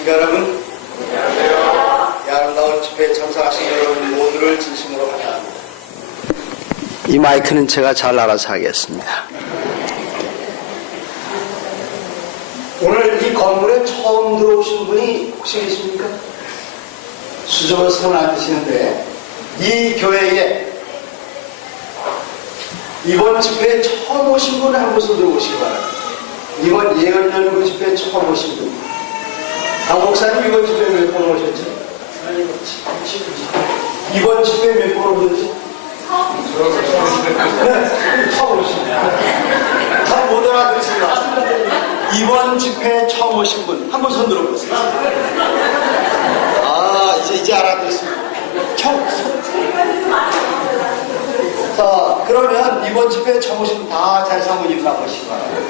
안녕하십니까 여러분. 안녕하세요. 이 아름다운 집회에 참석하신 여러분 모두를 진심으로 환영합니다. 이 마이크는 제가 잘 알아서 하겠습니다. 오늘 이 건물에 처음 들어오신 분이 혹시 계십니까? 수저로 손 안 드시는데 이 교회에 이번 집회에 처음 오신 분은 한 분씩 들어오시기 바랍니다. 이번 예언연구 집회에 처음 오신 분. 강 목사님 이번 집회 몇 번 오셨죠? 이번 집회 몇 번 오셨지? 네, 처음 오십니다. 잘 못 알아들으십니다. 이번 집회에 처음 오신 분, 한 번 손 들어보세요. 아, 이제 알아들었습니다. 처음. 자, 그러면 이번 집회에 처음 오신 분 다 잘 사모님 나오시기 바랍니다.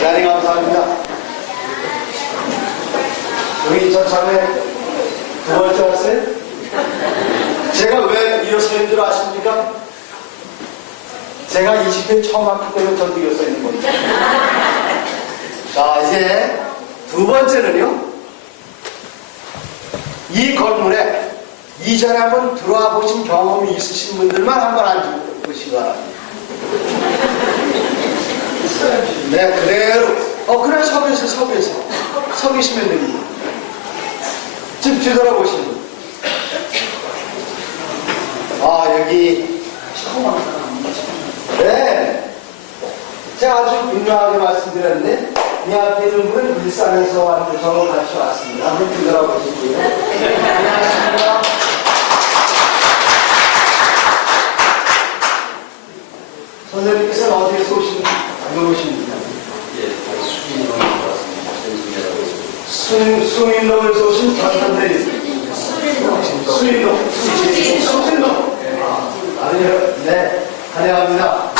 대단히 감사합니다. 여기 전참에 두 번째 왔어요? 제가 왜 일어서 있는 줄 아십니까? 제가 이 집회 처음 왔기 때문에 저도 일어서 있는 겁니다. 자, 이제 두 번째는요. 이 건물에 이전에 한번 들어와 보신 경험이 있으신 분들만 한번 앉으시기 바랍니다. 네, 그대로. 그래, 서 계시면 됩니다. 집 뒤돌아보시는 분. 여기 처음 한 사람. 네. 제가 아주 분명하게 말씀드렸는데, 이 앞에 있는 분은 일산에서 왔는데 저하고 같이 왔습니다. 한번 뒤돌아보시고요. 안녕하십니까. 선생님께서는 어디에서 오신 분입니까? 수인동에서 오신 전선생님. 수인동. 네, 환영합니다.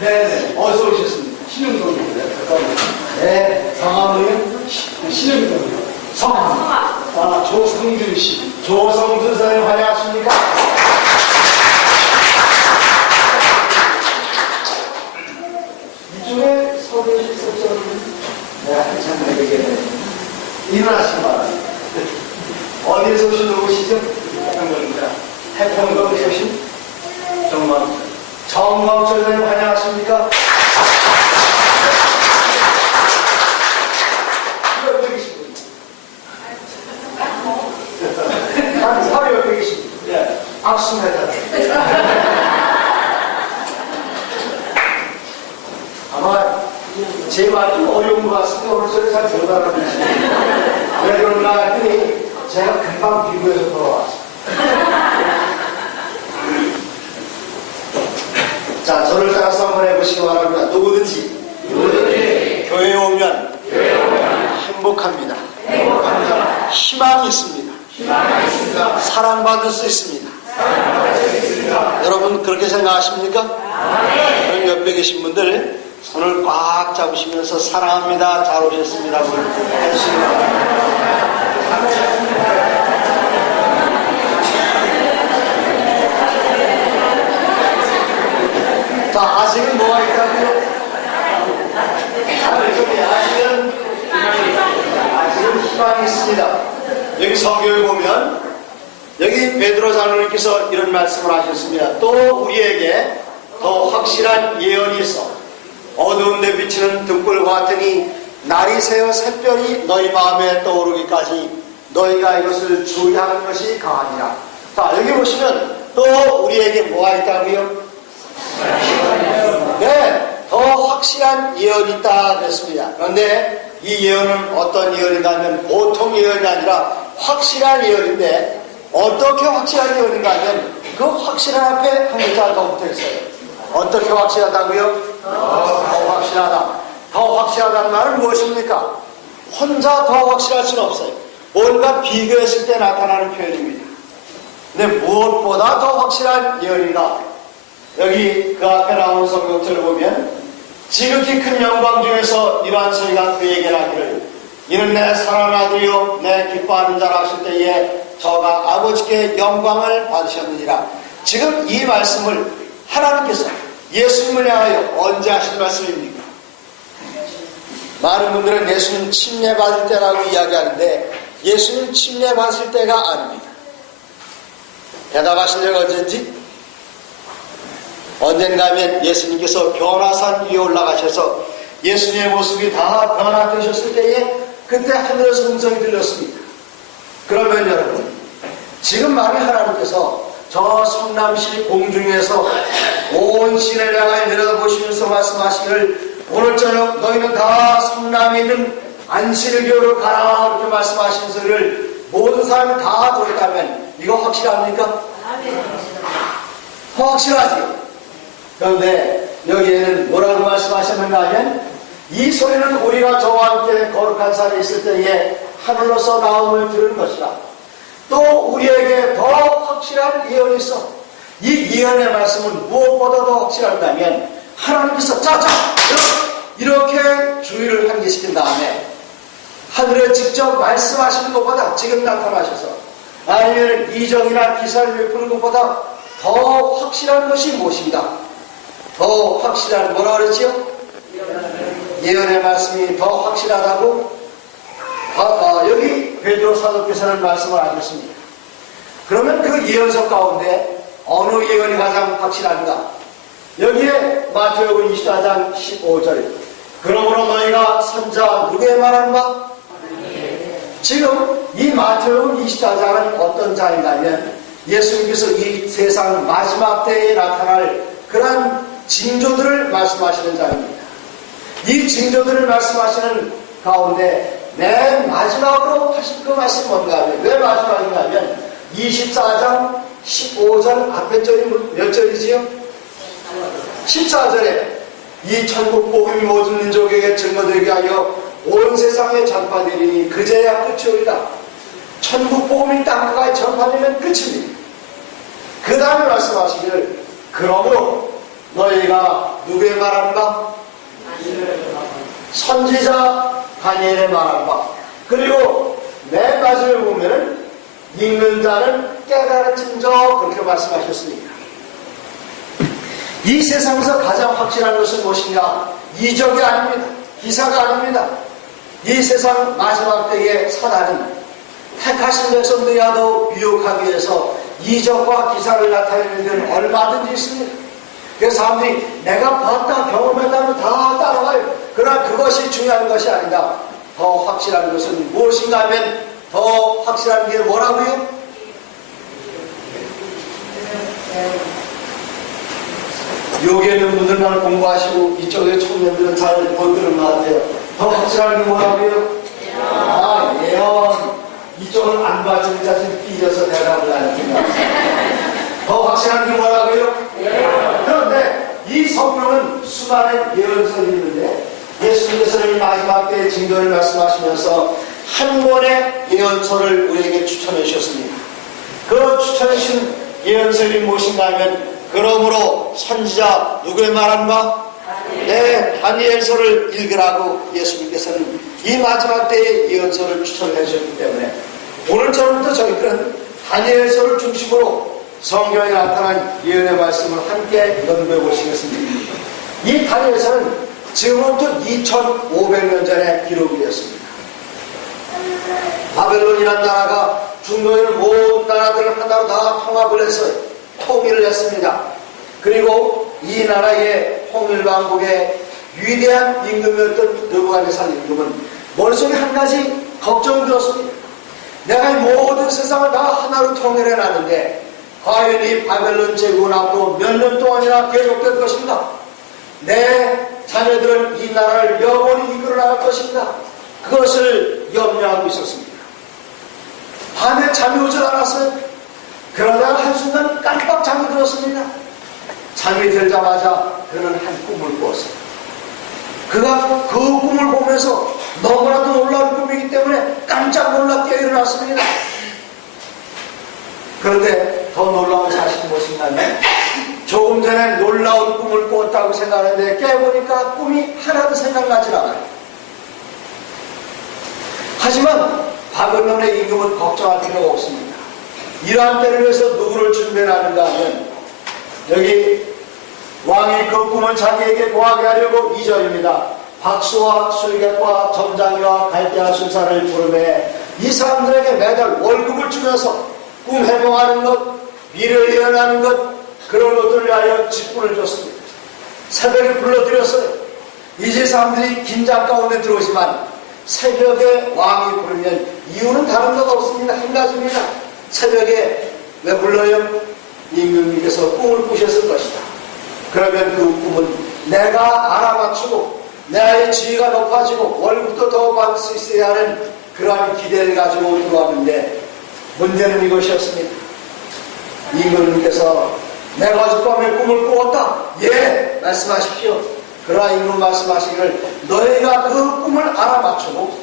네, 어디서 오셨습니까? 신흥동입니다. 네, 성함은요? 신흥동이요. 성함. 조성준 씨. 조성준 선생님 환영하십니까? 이쪽에 서 계실 설정은 네, 한참 되게 일어나시기 바랍니다. 어디에서 오신 누구시죠? 해평동입니다. 해평동에서 오신 정광철 선생님 환영하십니까? 옆에 계신 분. 바로 옆에 계신 분. 네. 악수해달라. 아마 제 말이 좀 어려운 것 같습니다. 오늘 소리 잘 못 알아듣으시네요. 왜 그런가 했더니 제가 금방 비교해서 돌아왔어요. 자, 저를 따라서 한번 해보시기 바랍니다. 누구든지 교회에 오면 행복합니다. 희망이 있습니다. 사랑받을 수 있습니다. 여러분 그렇게 생각하십니까? 그럼 옆에 계신 분들 손을 꽉 잡으시면서 사랑합니다. 잘 오셨습니다. 해주시기 바랍니다. 자, 아직은 뭐가 있다고요? 아직은 희망이 있습니다. 여기 성경에 보면 여기 베드로 장로님께서 이런 말씀을 하셨습니다. 또 우리에게 더 확실한 예언이 있어 어두운 데 비치는 등불과 같으니 날이 새어 샛별이 너희 마음에 떠오르기까지 너희가 이것을 주의하는 것이 강하니라. 자, 여기 보시면 또 우리에게 뭐가 있다고요? 네, 더 확실한 예언이 있다 그랬습니다. 그런데 이 예언은 어떤 예언인가 하면 보통 예언이 아니라 확실한 예언인데 어떻게 확실한 예언인가 하면 그 확실한 앞에 한 글자가 더 붙어 있어요. 어떻게 확실하다고요? 더 확실하다. 더 확실하다는 말은 무엇입니까? 혼자 더 확실할 수는 없어요. 뭔가 비교했을 때 나타나는 표현입니다. 근데 무엇보다 더 확실한 예언인가? 여기 그 앞에 나오는 성경절을 보면 지극히 큰 영광 중에서 이러한 소리가 그에게 나기를 이는 내 사랑하는 아들이요 내 기뻐하는 자라 하실 때에 저가 아버지께 영광을 받으셨느니라. 지금 이 말씀을 하나님께서 예수님을 향하여 언제 하신 말씀입니까? 많은 분들은 예수님 침례받을 때라고 이야기하는데 예수님 침례받을 때가 아닙니다. 대답하실 때가 언제인지? 언젠가 하면 예수님께서 변화산 위에 올라가셔서 예수님의 모습이 다 변화되셨을 때에 그때 하늘에서 음성이 들렸습니다. 그러면 여러분, 지금 만약 하나님께서 저 성남시 공중에서 온 시내를 향하여 내려다보시면서 말씀하시기를 오늘 저녁 너희는 다 성남에 있는 안실교로 가라 이렇게 말씀하신 소리를 모든 사람이 다 들었다면 이거 확실합니까? 확실하지. 그런데 여기에는 뭐라고 말씀하셨는가 하면 이 소리는 우리가 저와 함께 거룩한 산에 있을 때에 하늘로서 나옴을 들은 것이다. 또 우리에게 더 확실한 예언이 있어. 이 예언의 말씀은 무엇보다 더 확실하다면 하나님께서 짜자 이렇게 주의를 환기시킨 다음에 하늘에 직접 말씀하시는 것보다 지금 나타나셔서 아니면 이정이나 기사를 베푸는 것보다 더 확실한 것이 무엇인가? 더 확실한 뭐라 그랬지요? 예언의 말씀이 더 확실하다고 여기 베드로 사도께서는 말씀을 하셨습니다. 그러면 그 예언서 가운데 어느 예언이 가장 확실한가? 여기에 마태복음 24장 15절 그러므로 너희가 선자 누구에 말한 바? 지금 이 마태복음 24장은 어떤 장인가 하면 예수님께서 이 세상 마지막 때에 나타날 그러한 징조들을 말씀하시는 장입니다. 이 징조들을 말씀하시는 가운데 맨 마지막으로 하신 그 말씀이 뭔가 하면 왜 마지막인가 하면 24장 15절 앞에 절이 몇 절이지요? 14절에 이 천국 복음이 모든 민족에게 증거되게 하여 온 세상에 전파되리니 그제야 끝이 오리라. 천국 복음이 땅가에 전파되면 끝입니다. 그 다음에 말씀하시기를 그러므로 너희가 누구의 말한 바? 선지자 다니엘의 말한 바. 그리고 맨 마지막에 보면은 읽는 자는 깨달을진저 그렇게 말씀하셨습니다. 이 세상에서 가장 확실한 것은 무엇이냐? 이적이 아닙니다. 기사가 아닙니다. 이 세상 마지막 때에 사단은 택하신 백성들이라도 미혹하기 위해서 이적과 기사를 나타내는 데는 얼마든지 있습니다. 그래서 사람들이 내가 봤다 경험했다면 다 따라가요. 그러나 그것이 중요한 것이 아니다. 더 확실한 것은 무엇인가 하면 더 확실한 게 뭐라고요? 여기에 있는 분들만 공부하시고 이쪽에 청년들은 잘 못 들은 것 같아요. 더 확실한 게 뭐라고요? 예언. 이쪽은 안 봐주는 자신 삐져서 대답을 안 합니다. 더 확실한 게 뭐라고요? 그런데 이 성경은 수많은 예언서가 있는데 예수님께서는 마지막 때의 징조를 말씀하시면서 한 권의 예언서를 우리에게 추천해 주셨습니다. 그 추천해 주신 예언서이 무엇인가 하면 그러므로 선지자 누구의 말한 바? 다니엘서를 읽으라고 예수님께서는 이 마지막 때의 예언서를 추천해 주셨기 때문에 오늘처럼부터 저희들은 다니엘서를 중심으로 성경에 나타난 예언의 말씀을 함께 연구해 보시겠습니다. 이 다니엘서는 지금부터 2500년 전에 기록이 되었습니다. 바벨론이라는 나라가 중동의 모든 나라들을 하나로 다 통합을 해서 통일을 했습니다. 그리고 이 나라의 통일왕국의 위대한 임금이었던 느부갓네살 임금은 머릿속에 한 가지 걱정이 들었습니다. 내가 이 모든 세상을 다 하나로 통일해 놨는데 과연 이 바벨론 제국은 앞으로 몇 년 동안이나 계속될 것인가? 내 자녀들은 이 나라를 영원히 이끌어 나갈 것인가? 그것을 염려하고 있었습니다. 밤에 잠이 오질 않았어요. 그러다가 한순간 깜빡 잠이 들었습니다. 잠이 들자마자 그는 한 꿈을 꾸었어요. 그가 그 꿈을 보면서 너무나도 놀라운 꿈이기 때문에 깜짝 놀라 깨어 일어났습니다. 그런데 더 놀라운 사실은 무엇인가 하면 조금 전에 놀라운 꿈을 꾸었다고 생각하는데 깨보니까 꿈이 하나도 생각나지 않아요. 하지만 바벨론의 임금은 걱정할 필요가 없습니다. 이러한 때를 위해서 누구를 준비하는가 하면 여기 왕이 그 꿈을 자기에게 고하게 하려고 2절입니다. 박수와 술객과 점장이와 갈대아 술사를 부르매 이 사람들에게 매달 월급을 주면서 꿈 해몽하는 것, 미래를 예언하는 것, 그런 것들을 위하여 직분을 줬습니다. 새벽에 불러들였어요. 이제 사람들이 긴장 가운데 들어오지만 새벽에 왕이 부르면 이유는 다른 것 없습니다. 한 가지입니다. 새벽에 왜 불러요? 임금님께서 꿈을 꾸셨을 것이다. 그러면 그 꿈은 내가 알아맞추고 나의 지위가 높아지고 월급도 더 받을 수 있어야 하는 그러한 기대를 가지고 들어왔는데 문제는 이것이었습니다. 임금님께서 내가 어젯밤에 꿈을 꾸었다. 예, 말씀하십시오. 그러나 임금 말씀하시기를 너희가 그 꿈을 알아맞추고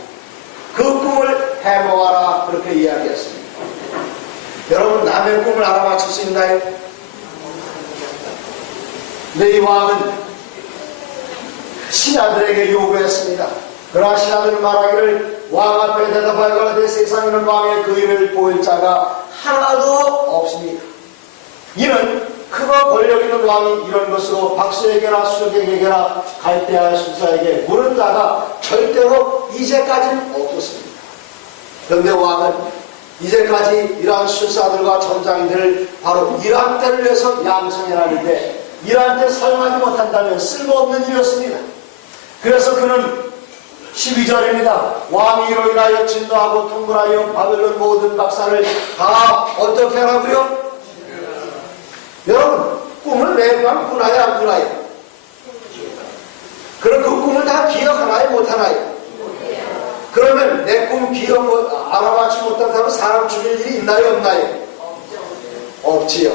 그 꿈을 해몽하라 그렇게 이야기했습니다. 여러분 남의 꿈을 알아맞힐 수 있나요? 네, 이 왕은 신하들에게 요구했습니다. 그러나 신하들은 말하기를 왕 앞에 대답하여 내 세상에는 왕의 그 일을 보일 자가 하나도 없습니다. 이는 크고 권력 있는 왕이 이런 것으로 박수에게나 술객에게나 갈대아 술사에게 물은 자가 절대로 이제까지는 없었습니다. 그런데 왕은 이제까지 이러한 술사들과 점장이들을 바로 이란 때를 위해서 양성해놨는데 이란 때 사용하지 못한다면 쓸모없는 일이었습니다. 그래서 그는 12절입니다. 왕이 이로 인하여 진노하고 통분하여 바벨론 모든 박사를 다 어떻게 하라고요? 여러분 꿈을 매밤 꾸나요 안 꾸나요? 그럼 그 꿈을 다 기억하나요 못하나요? 그러면 내 꿈 기억 알아맞지 못한다면 사람 죽일 일이 있나요 없나요? 없지요.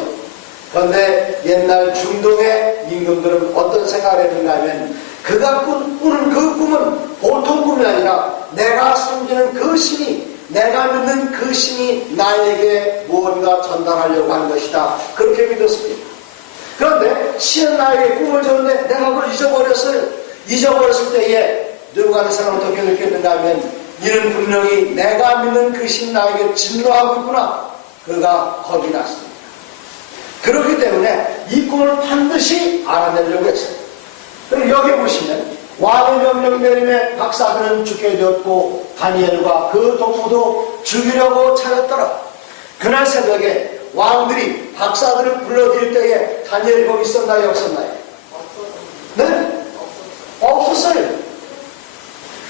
그런데 옛날 중동의 임금들은 어떤 생각을 했는가 하면 그가 꾸는 그 꿈은 보통 꿈이 아니라 내가 섬기는 그 신이 내가 믿는 그 신이 나에게 무언가 전달하려고 하는 것이다. 그렇게 믿었습니다. 그런데 신은 나에게 꿈을 줬는데 내가 그걸 잊어버렸어요. 잊어버렸을 때에 누가 하는 사람은 어떻게 느꼈는가 하면 이는 분명히 내가 믿는 그 신 나에게 진노하고 있구나. 그가 겁이 났습니다. 그렇기 때문에 이 꿈을 반드시 알아내려고 했어요. 그럼 여기 보시면 왕의 명령 내림에 박사들은 죽게 되었고 다니엘과 그 동무도 죽이려고 차렸더라. 그날 새벽에 왕들이 박사들을 불러들일 때에 다니엘이 거기 있었나요 없었나요? 네? 없었어요.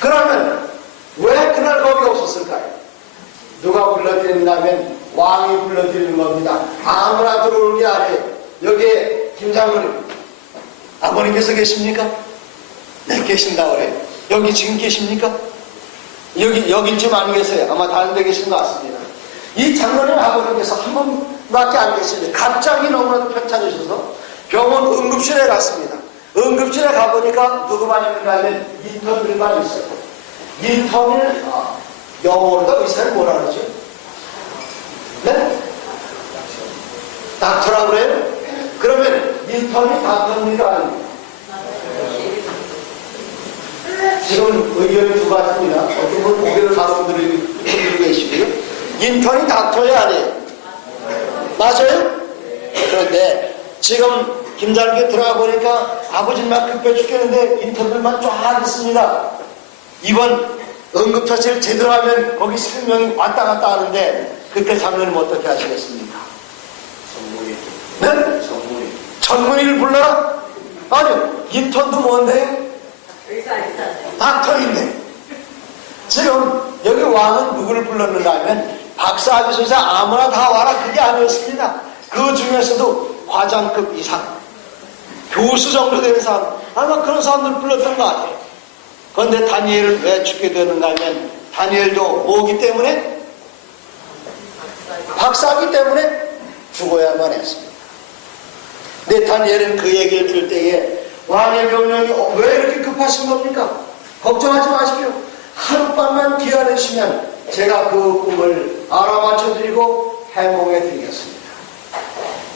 그러면 왜 그날 거기 없었을까요? 누가 불러들인다면 왕이 불러들이는 겁니다. 아무나 들어오는 게 아니에요. 여기에 김장군 아버님께서 계십니까? 네, 계신다 그래요. 여기 지금 계십니까? 여기 지금 안 계세요. 아마 다른 데 계신 것 같습니다. 이 장로님 아버님께서 한 번밖에 안 계십니다. 갑자기 너무나도 편찮으셔서 병원 응급실에 갔습니다. 응급실에 가보니까 누구만 있는가 하면 인턴들만 있어요. 인턴을 영어로도 의사를 뭐라 그러죠? 네? 닥터라고 그래요? 그러면 인턴이 닥터입니까 아닙니까? 지금 의견이 두 가지입니다. 어떤 분 고개를 가로들이고 계시고요. 인턴이 닥터야 아니에요? 맞아요? 그런데 지금 김장교에 들어가 보니까 아버지만 급해 죽겠는데 인턴들만 쫙 있습니다. 이번 응급처치를 제대로 하면 거기 10명이 왔다 갔다 하는데 그때 장로님 어떻게 하시겠습니까? 전문의. 네? 전문의를 불러라? 아니요. 인턴도 뭔데? 닥터인데. 지금 여기 왕은 누구를 불렀는가 하면 박사 아비소사 아무나 다 와라 그게 아니었습니다. 그 중에서도 과장급 이상 교수 정도 되는 사람 아마 그런 사람들 불렀던 것 같아요. 그런데 다니엘을 왜 죽게 되는가 하면 다니엘도 뭐기 때문에? 박사기 때문에 죽어야만 했습니다. 근데 다니엘은 그 얘기를 들을 때에 왕의 명령이 왜 이렇게 급하신 겁니까? 걱정하지 마십시오. 하룻밤만 기다리시면 제가 그 꿈을 알아맞혀드리고 해몽해드리겠습니다.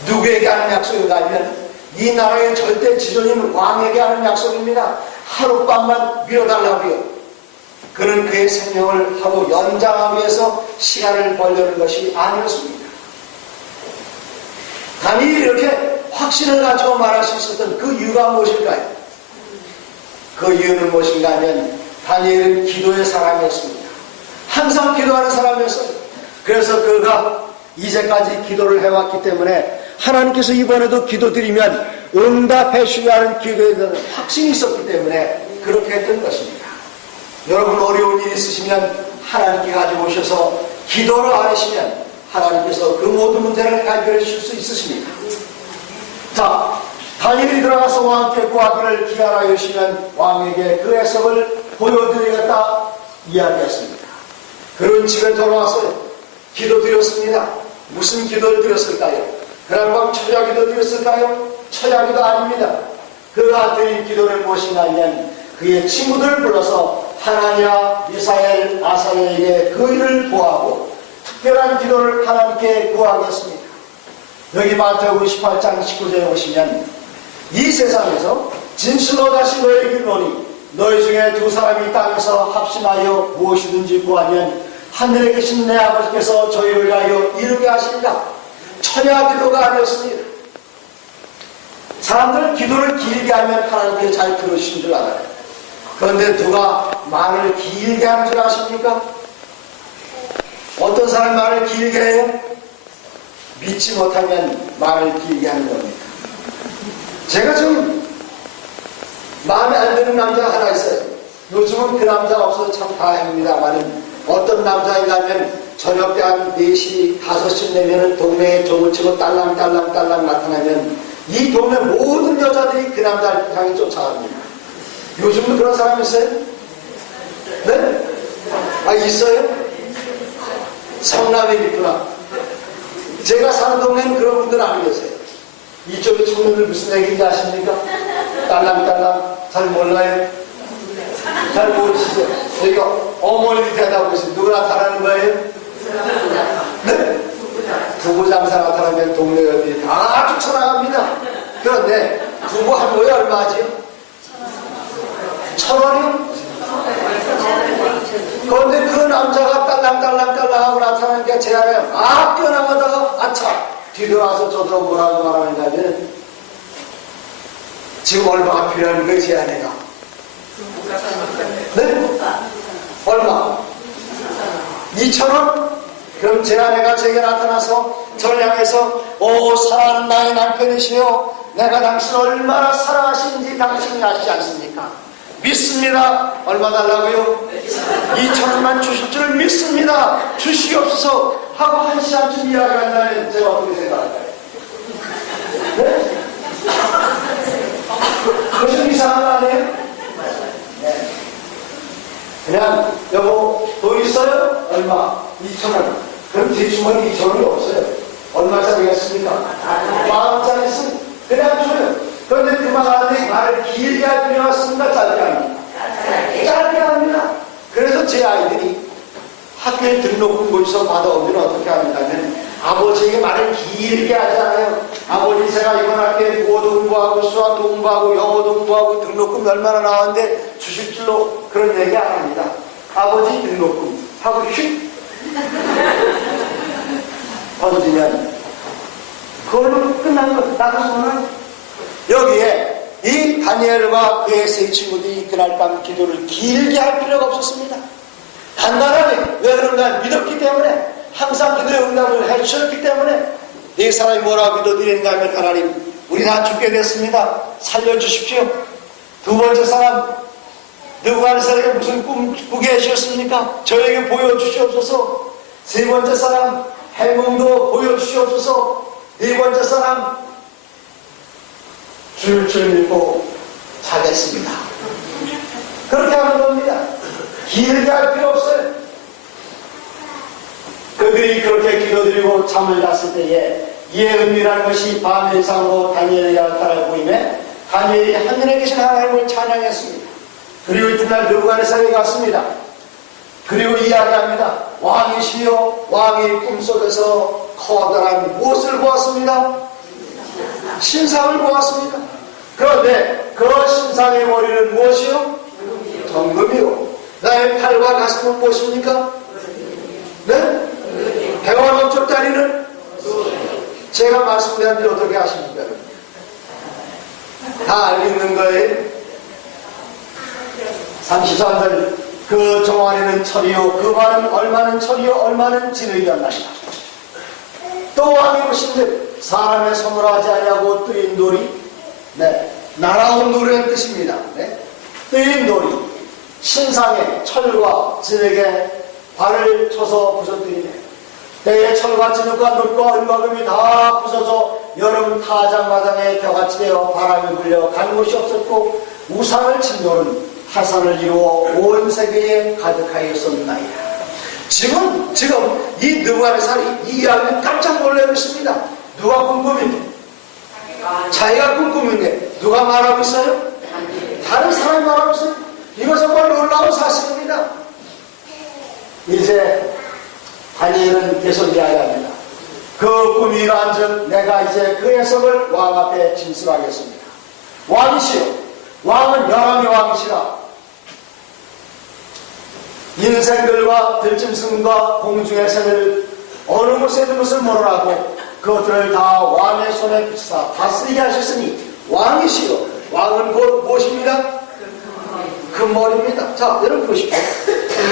누구에게 하는 약속인가 하면 이 나라의 절대 지존인 왕에게 하는 약속입니다. 하룻밤만 미뤄달라고요. 그는 그의 생명을 하고 연장하기 위해서 시간을 벌려는 것이 아니었습니다. 다니엘이 이렇게 확신을 가지고 말할 수 있었던 그 이유가 무엇일까요? 그 이유는 무엇인가 하면 다니엘은 기도의 사람이었습니다. 항상 기도하는 사람이었어요. 그래서 그가 이제까지 기도를 해왔기 때문에 하나님께서 이번에도 기도드리면 응답해 주시려 하는 기도에 대한 확신이 있었기 때문에 그렇게 했던 것입니다. 여러분 어려운 일이 있으시면 하나님께 가지고 오셔서 기도를 안 하시면 하나님께서 그 모든 문제를 해결해 주실 수 있으십니다. 자, 다니엘이 들어가서 왕께 구하기를 기하라 하시면 왕에게 그 해석을 보여드리겠다 이야기했습니다. 그는 집에 돌아와서 기도드렸습니다. 무슨 기도를 드렸을까요? 그날 밤 처야기도 드렸을까요? 처야기도 아닙니다. 그가 드린 기도는 무엇인가 하면 그의 친구들을 불러서 하나냐, 미사엘, 아사엘에게 그 일을 구하고 특별한 기도를 하나님께 구하겠습니다. 여기 마태복음 18장 19절에 보시면 이 세상에서 진실로 다시 너에게 이르노니 너희 중에 두 사람이 땅에서 합심하여 무엇이든지 구하면 하늘에 계신 내 아버지께서 저희를 위하여 이루게 하시리라. 천야 기도가 아니었습니다. 사람들은 기도를 길게 하면 하나님께 잘 들으신 줄 알아요. 그런데 누가 말을 길게 하는 줄 아십니까? 어떤 사람이 말을 길게 해요? 믿지 못하면 말을 길게 하는 겁니다. 제가 좀 마음에 안 드는 남자가 하나 있어요. 요즘은 그 남자가 없어서 참 다행입니다만은 어떤 남자인가 하면 저녁 때 한 4시, 5시 되면은 동네에 종을 치고 딸랑딸랑 나타나면 이 동네 모든 여자들이 그 남자를 향해 쫓아갑니다. 요즘도 그런 사람 있어요? 네? 아, 있어요? 성남에 있구나. 제가 사는 동네는 그런 분들 안 계세요. 이쪽에 청년들 무슨 얘기인지 아십니까? 딸랑딸랑 잘 몰라요? 잘 모르시죠? 여기가 어머니 대답하고 있어요. 누구 나타나는 거예요? 네? 두부 장사 나타나면 동네 여자들이 다 쫓아나갑니다. 그런데 두부 한 모에 얼마지요? 1,000원이요? 그런데 그 남자가 딸랑딸랑하고 나타나는 게 제 안에 막 뛰어나가다가 아차 뒤돌아서 저도 뭐라고 말하는가 하면 지금 얼마가 필요한 거예요 제 아내가? 네? 얼마? 2,000원? 그럼 제 아내가 제게 나타나서 저를 향해서 오 사랑하는 나의 남편이시여 내가 당신을 얼마나 사랑하시는지 당신이 아시지 않습니까? 믿습니다. 얼마 달라고요? 2,000원만 주실 줄을 믿습니다. 주시옵소서 하고 1시간쯤 이야기한다면 제가 어떻게 생각할까요? 네? 그거 좀 이상한 거 아니에요? 네. 그냥 여보 돈 있어요? 얼마? 2,000원. 그럼 제 주머니 2,000원이 없어요. 얼마짜리겠습니까? 만원짜리 있으면 그냥 줘요. 그런데 그 말하는데 말을 길게 할 필요가 있습니까? 짧게 합니까? 짧게 합니다. 그래서 제 아이들이 학교에 등록금 고지서 받아오면 어떻게 합니다면 아버지에게 말을 길게 하잖아요. 아버지 제가 이번 학기에 국어도 공부하고 수학도 공부하고 영어도 공부하고 등록금 얼마나 나왔는데 주실 줄로 그런 얘기 안 합니다. 아버지 등록금 하고 휙 던지면 그걸로 끝난 거 나가서는 여기에 이 다니엘과 그의 세 친구들이 그날 밤 기도를 길게 할 필요가 없었습니다. 간단하게 왜 그런가 믿었기 때문에 항상 기도의 응답을 해주셨기 때문에 이 사람이 뭐라고 기도드리는가 하면 하나님 우리 다 죽게 됐습니다. 살려주십시오. 두 번째 사람 느부갓네살에게 무슨 꿈 꾸게 해주셨습니까? 저에게 보여주시옵소서. 세 번째 사람 해몽도 보여주시옵소서. 네 번째 사람 줄 믿고 자겠습니다. 그렇게 하는 겁니다. 길게 할 필요 없어요. 그들이 그렇게 기도드리고 잠을 잤을 때에 이의 은밀한 것이 밤의 이상으로 다니엘에게 나타나 보임에 다니엘이 하늘에 계신 하나님을 찬양했습니다. 그리고 이튿날 느부갓네살에게 갔습니다. 그리고 이야기합니다. 왕이시여 왕이 꿈속에서 커다란 무엇을 보았습니다? 신상을 보았습니다. 그런데 그 신상의 머리는 무엇이요? 정금이요. 나의 팔과 가슴은 무엇입니까? 네? 배와 넘쪽 다리는? 제가 말씀드렸는데 어떻게 하십니까? 다 알고 있는 거예요. 33절 그 종아리는 철이요 그 발은 얼마는 철이요 얼마는 진흙이었나이다. 또 왕이 보신들 사람의 손으로 하지 아니하고 뜨인 돌이 날아온 돌이라는 뜻입니다. 뜨인 돌이 신상에 철과 진흙에 발을 쳐서 부서뜨리네. 때에 철과 진흙과 돌과 은과 금이 다 부서져 여름 타작마당에 겨같이 되어 바람이 불려 간 곳이 없었고 우상을 친 돌은 하산을 이루어 온 세계에 가득하였었나이다. 지금 이 느부갓네살이 이 이야기는 깜짝 놀라고 있습니다. 누가 꿈꾸는데? 자기가 꿈꾸는데 누가 말하고 있어요? 다른 사람이 말하고 있어요. 이거 정말 놀라운 사실입니다. 이제 다니엘은 계속 이야기합니다. 그 꿈이 이러한즉 내가 이제 그 해석을 왕 앞에 진술하겠습니다. 왕이시여, 왕은 여람의 왕이시라. 인생들과 들짐승과 공중의 새들 어느 곳에 있는 것을 모르라고 그것들을 다 왕의 손에 붙이사 다스리게 하셨으니 왕이시여. 왕은 곧 무엇입니다? 금머리입니다. 자, 여러분 보십시오.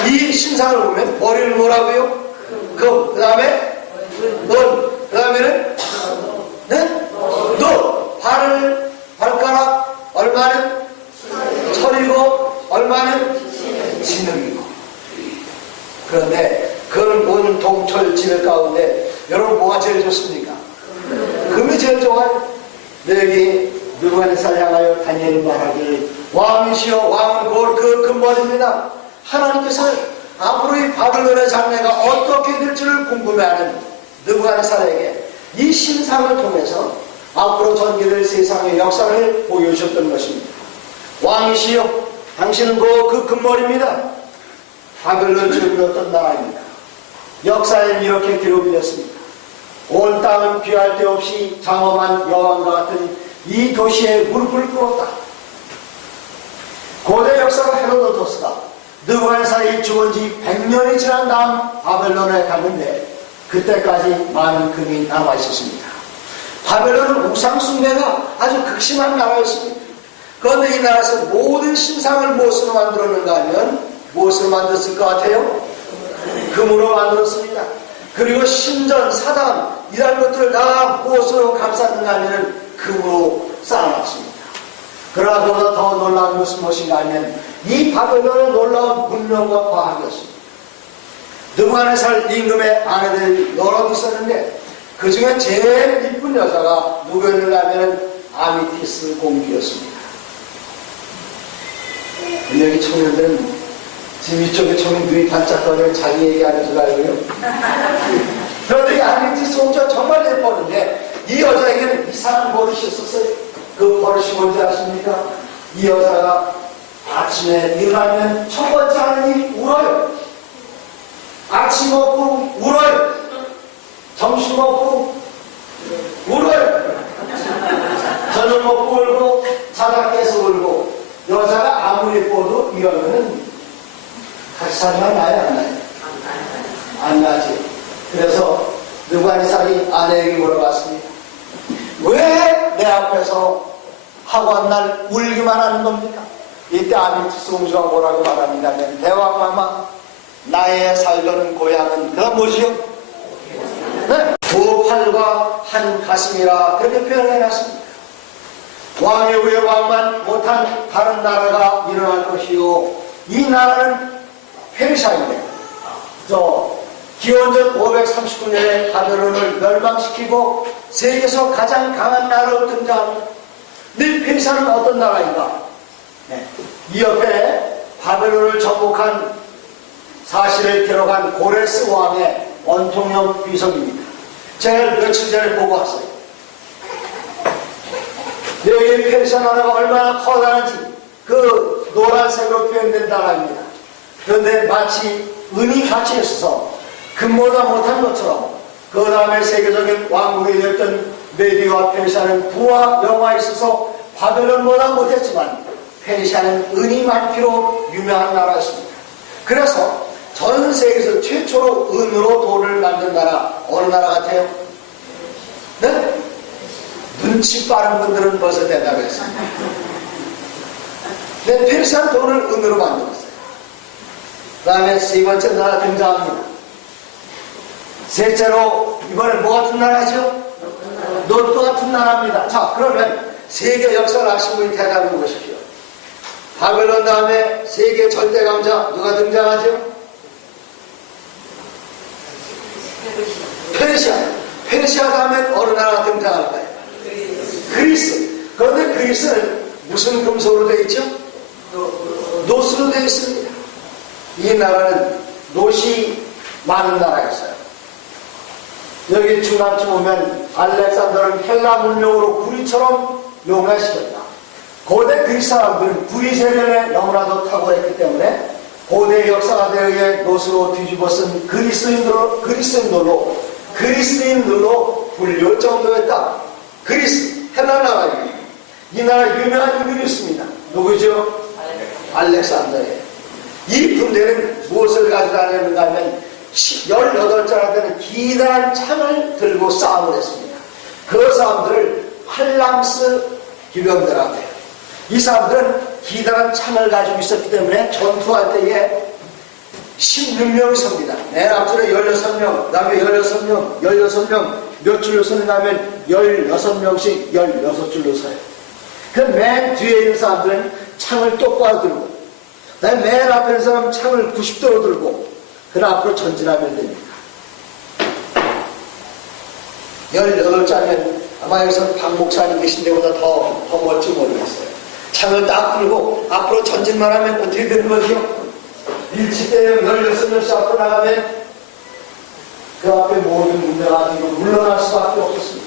이 신상을 보면 머리를 뭐라고요? 금. 그 다음에 은. 그 다음에는 발가락 얼마는 철이고 얼마는 진흙이고. 그런데 그런 온 동철 진흙 가운데 여러분 뭐가 제일 좋습니까? 금이 제일 좋아요. 여기 느부갓네살 향하여 다니엘이 말하기를 왕이시여 왕은 곧 그 금머리입니다. 하나님께서는 앞으로 이 바벨론의 장래가 어떻게 될지를 궁금해하는 느부갓네살에게 이 신상을 통해서 앞으로 전개될 세상의 역사를 보여주셨던 것입니다. 왕이시여 당신은 곧 그 금머리입니다. 바벨론 제국이었던 나라입니다. 역사에는 이렇게 기록이 되었습니다. 온 땅은 비할 데 없이 장엄한 여왕과 같은 이 도시에 무릎을 꿇었다. 고대 역사가 헤로도토스가 느부갓네살이 죽은 지 100년이 지난 다음 바벨론에 갔는데 그때까지 많은 금이 남아있었습니다. 바벨론은 우상숭배가 아주 극심한 나라였습니다. 그런데 이 나라에서 모든 신상을 무엇으로 만들었는가 하면 무엇으로 만들었을 것 같아요? 금으로 만들었습니다. 그리고 신전, 사당 이런 것들을 다 무엇으로 감쌌는가 하면 금으로 쌓아놨습니다. 그러나 그보다 더 놀라운 것은 무엇인가 하면 이 바벨론의 놀라운 문명과 과학이었습니다. 느부갓네살 임금의 아내들이 여러 있었는데 그 중에 제일 이쁜 여자가 누구였는가 하면 아미티스 공주였습니다. 여기 청년들은 지금 이쪽에 청년 눈이 반짝거리는 자기 얘기하는 줄 알고요. 그런데 이 아미티스 공주가 정말 예뻤는데 이 여자에게는 이상한 버릇이 있었어요. 그 버릇이 뭔지 아십니까? 이 여자가 아침에 일어나면 첫 번째 하는 일이 울어요. 아침 먹고 울어요. 점심 먹고 울어요. 저녁 먹고 울고 자다 깨서 울고. 여자가 아무리 예뻐도 이러면은 같이 살면 나요 안 나요? 안 나지. 그래서 느부갓네살이 아내에게 물어봤습니다. 왜 내 앞에서 하고 한 날 울기만 하는 겁니까? 이때 아미티스 공주가 뭐라고 말합니다면 대왕마마 나의 살던 고향은 그건 뭐지요? 두 팔과 한 가슴이라 그렇게 표현해놨습니다. 왕의 후에 왕만 못한 다른 나라가 일어날 것이요 이 나라는 페르시아인데 기원전 539년에 바벨론을 멸망시키고 세계에서 가장 강한 나라로 등장합니다. 이 페르시아는 어떤 나라인가? 이 옆에 바벨론을 정복한 사실을 기록한 고레스 왕의 원통형 비석입니다. 제가 며칠 전에 보고 왔어요. 여기 페르시아 나라가 얼마나 커다란지 그 노란색으로 표현된 나라입니다. 그런데 마치 은이 갇혀 있어서 금보다 못한 것처럼 그 다음에 세계적인 왕국이 되었던 메디와 페르시아는 부와 영화에 있어서 바벨론보다 못했지만 페르시아는 은이 많기로 유명한 나라였습니다. 그래서 전 세계에서 최초로 은으로 돈을 만든 나라 어느 나라 같아요? 네? 눈치 빠른 분들은 벌써 대답했습니다. 내 페르시아 돈을 은으로 만들었어요. 그 다음에 세 번째 나라 등장합니다. 셋째로 이번엔 뭐 같은 나라죠? 롯도 같은 나라입니다. 자, 그러면 세계 역사를 아신 분이 대답해 보십시오. 바벨론 다음에 세계 절대 강자 누가 등장하죠? 페르시아 다음에 어느 나라 등장할까요? 그리스. 그런데 그리스는 무슨 금속으로 되어 있죠? 노스로 되어 있습니다. 이 나라는 노시 많은 나라였어요. 여기 중간쯤 오면 알렉산더를 헬라 문명으로 구리처럼 용화시켰다. 고대 그리스 사람들은 구리 재련에 너무나도 탁월했기 때문에 고대 역사가에 의해 노스로 뒤집어 쓴 그리스인들로 불릴 정도였다. 그리스, 헬라 나라입니다. 이 나라 유명한 인물이 있습니다. 누구죠? 알렉산더예요. 이 군대는 무엇을 가지고 다녔는가 하면 18자나 되는 기다란 창을 들고 싸움을 했습니다. 그 사람들을 팔랑스 기병대라고 해요. 이 사람들은 기다란 창을 가지고 있었기 때문에 전투할 때에 16명이 섭니다. 맨 앞줄에 16명, 그 다음에 16명, 몇 줄로 서는가면 16명씩 16줄로 서요. 그 맨 뒤에 있는 사람들은 창을 똑바로 들고, 그 다음에 맨 앞에 있는 사람은 창을 90도로 들고, 그 앞으로 전진하면 됩니다. 18자면 아마 여기서 박 목사님 계신 데보다 더 멋지 모르겠어요. 창을 딱 들고 앞으로 전진만 하면 어떻게 되는 거죠? 일치대에 16명씩 앞으로 나가면 그 앞에 모든 문제가 아니고 물러날 수밖에 없었습니다.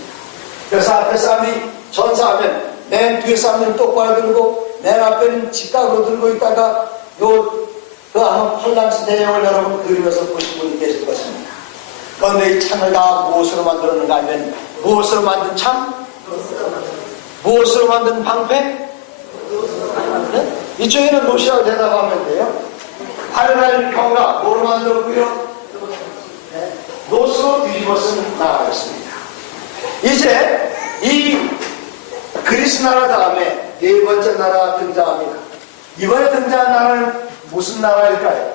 그래서 앞에 사람이 전사하면 맨 뒤에 사람들은 똑바로 들고 맨 앞에는 직각으로 들고 있다가 그 아마 팔랑스 대형을 여러분 그리면서 보신 분이 계실 것입니다. 그런데 이 창을 다 무엇으로 만들었는가 하면 무엇으로 만든 창? 무엇으로 만든 방패? 네? 이쪽에는 노시라고 대답하면 돼요. 팔갈 병가 뭐로 만들었고요? 네. 노스로 뒤집어 쓴 나라였습니다. 이제 이 그리스 나라 다음에 네 번째 나라가 등장합니다. 이번에 등장한 나라는 무슨 나라일까요?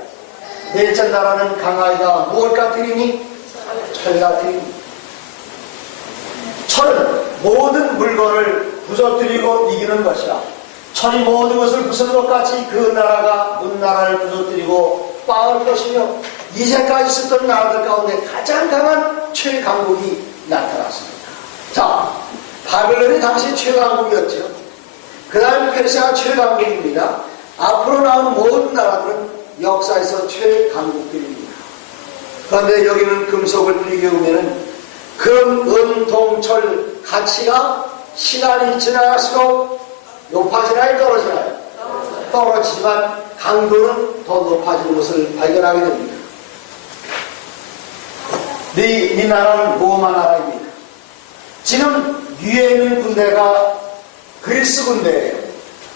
넷째 나라는 강아지가 무엇 같으리니? 철 같으리니. 철은 모든 물건을 부서뜨리고 이기는 것이라 철이 모든 것을 부수는 것 같이 그 나라가 문 나라를 부서뜨리고 빵할 것이며 이제까지 있었던 나라들 가운데 가장 강한 최강국이 나타났습니다. 자, 바벨론이 당시 최강국이었죠. 그 다음 페르시아가 최강국입니다. 앞으로 나온 모든 나라들은 역사에서 최강국들입니다. 그런데 여기는 금속을 비교하면 금, 은, 동, 철 가치가 시간이 지나갈수록 높아지나요? 떨어지나요? 떨어지지만 강도는 더 높아지는 것을 발견하게 됩니다. 이 나라는 로마 나라입니다. 지금 위에 있는 군대가 그리스 군대예요.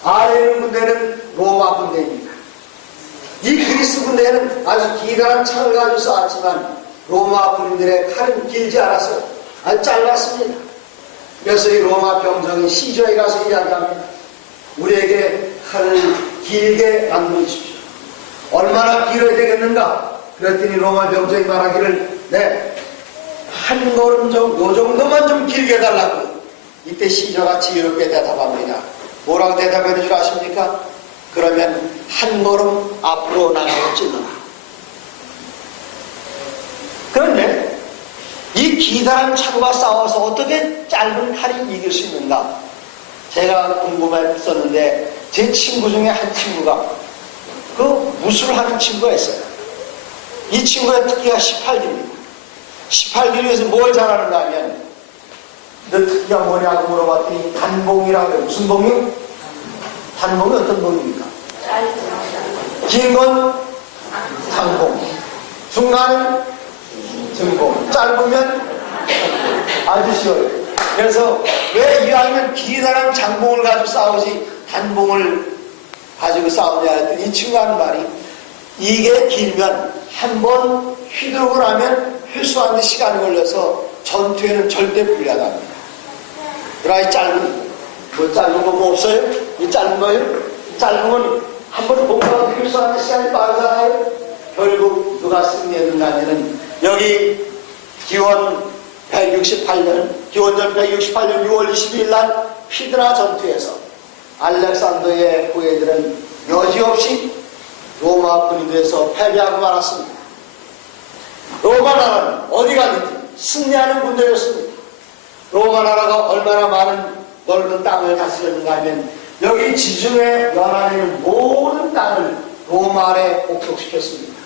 아래에 있는 군대는 로마 군대입니다. 이 그리스 군대는 아주 기다란 창을 가지고 싸웠지만 로마 군인들의 칼은 길지 않았어요. 아주 짧았습니다. 그래서 이 로마 병정이 시저에 가서 이야기합니다. 우리에게 칼을 길게 만들어 주십시오. 얼마나 길어야 되겠는가? 그랬더니 로마 병정이 말하기를 한 걸음 좀, 요 정도만 좀 길게 해달라고. 이때 시저가 지혜롭게 대답합니다. 뭐라고 대답하는 줄 아십니까? 그러면 한 걸음 앞으로 나가서 찔러라. 그런데 이 기다란 창과 싸워서 어떻게 짧은 칼이 이길 수 있는가? 제가 궁금했었는데 제 친구 중에 한 친구가 그 무술을 하는 친구가 있어요. 이 친구의 특기가 18기입니다. 18기에서 뭘 잘하는가 하면 너 특기가 뭐냐고 물어봤더니 단봉이라고 해요. 무슨 봉이요? 단봉이 어떤 봉입니까? 긴 건 단봉, 중간은 증봉, 짧으면 아주 쉬워요. 그래서 왜 이왕이면 기다란 장봉을 가지고 싸우지 단봉을 가지고 싸우냐 했더니 이 친구가 하는 말이 이게 길면 한 번 휘두르고 나면 회수하는데 시간이 걸려서 전투에는 절대 불리하답니다. 그러나 이 짧은 거 뭐 없어요? 이 짧은 거요? 짧은 건 한번 공부하고 필수하는 시간이 빠르잖아요. 결국 누가 승리했는가 하면은 여기 기원전 168년 6월 22일 날 히드라 전투에서 알렉산더의 후예들은 여지없이 로마 군인들에서 패배하고 말았습니다. 로마 나라는 어디 가든지 승리하는 군대였습니다. 로마 나라가 얼마나 많은 넓은 땅을 다스렸는가 하면 여기 지중해 연안에 있는 모든 땅을 로마 아래 복속시켰습니다.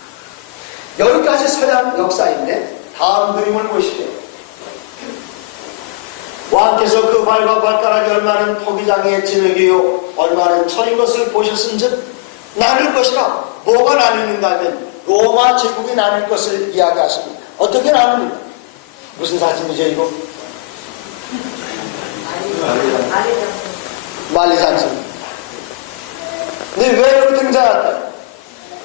여기까지 서양 역사인데 다음 그림을 보십시오. 왕께서 그 발과 발가락이 얼마나 토기장에 진흙이요 얼마나 철인 것을 보셨은즉 나눌 것이라. 뭐가 나누는가 하면 로마 제국이 나눌 것을 이야기하십니다. 어떻게 나눕니까? 무슨 사진이죠 이거? 만리장성. 근데 왜 여기 등장할까요?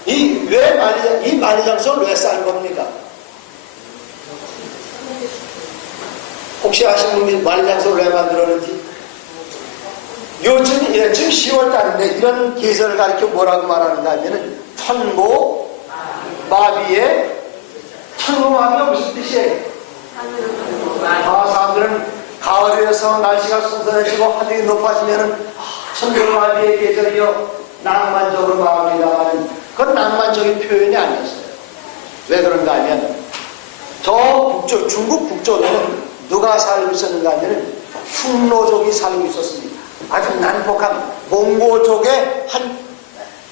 이 만리장성을 왜 쌓은 겁니까? 혹시 아시는 분이 만리장성을 왜 만들었는지? 요즘 10월달인데 이런 계절을 가리켜 뭐라고 말하는가 하면은 천고마비의 천고마비가 무슨 뜻이에요? 사람들은 가을이어서 날씨가 선선해지고 하늘이 높아지면은 천고마비의 계절이요 낭만적으로 말합니다만 그건 낭만적인 표현이 아니었어요. 왜 그런가 하면 저 북쪽 중국 북쪽에는 누가 살고 있었는가 하면 흉노족이 살고 있었습니다. 아주 난폭한 몽고족의 한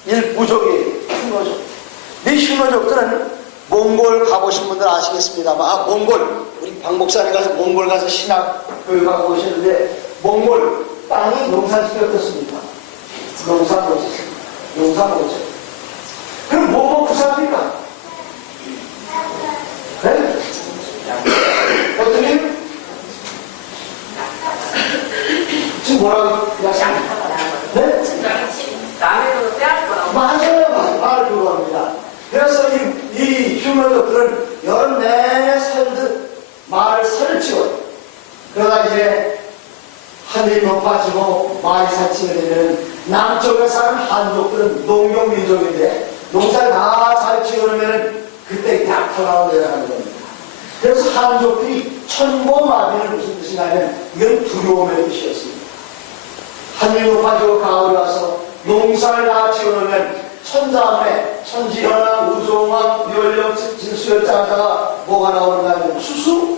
일부족이에요. 흉노족. 이 흉노족들은 몽골 가보신 분들 아시겠습니다만 몽골 우리 박 목사님 가서 몽골 가서 신학 교육하고 오시는데 몽골 땅이 농사짓기 어떻습니까? 농사 못죠. 그럼 뭐 먹고 삽니까? 네? 어떻게? 지금 뭐라고 하십니까? 네? 남해로 빼앗고 나오고. 맞아요. 말을 그거합니다. 그래서 이 흉노족들은 여름 내내 살듯 마을 살을 치워요. 그러다 이제 하늘이 높아지고 마을이 사치게 되면 남쪽에 사는 한족들은 농경민족인데 농사를 다 잘 지어놓으면 그때 약터나고 내려가는 겁니다. 그래서 한족들이 천고마비는 무슨 뜻이냐면 이건 두려움의 뜻이었습니다. 하늘이 높아지고 가을이 와서 농사를 다 지어놓으면 천자함에 천지현왕, 우종왕, 멸령, 진수열자가 뭐가 나오는가 하면 수수?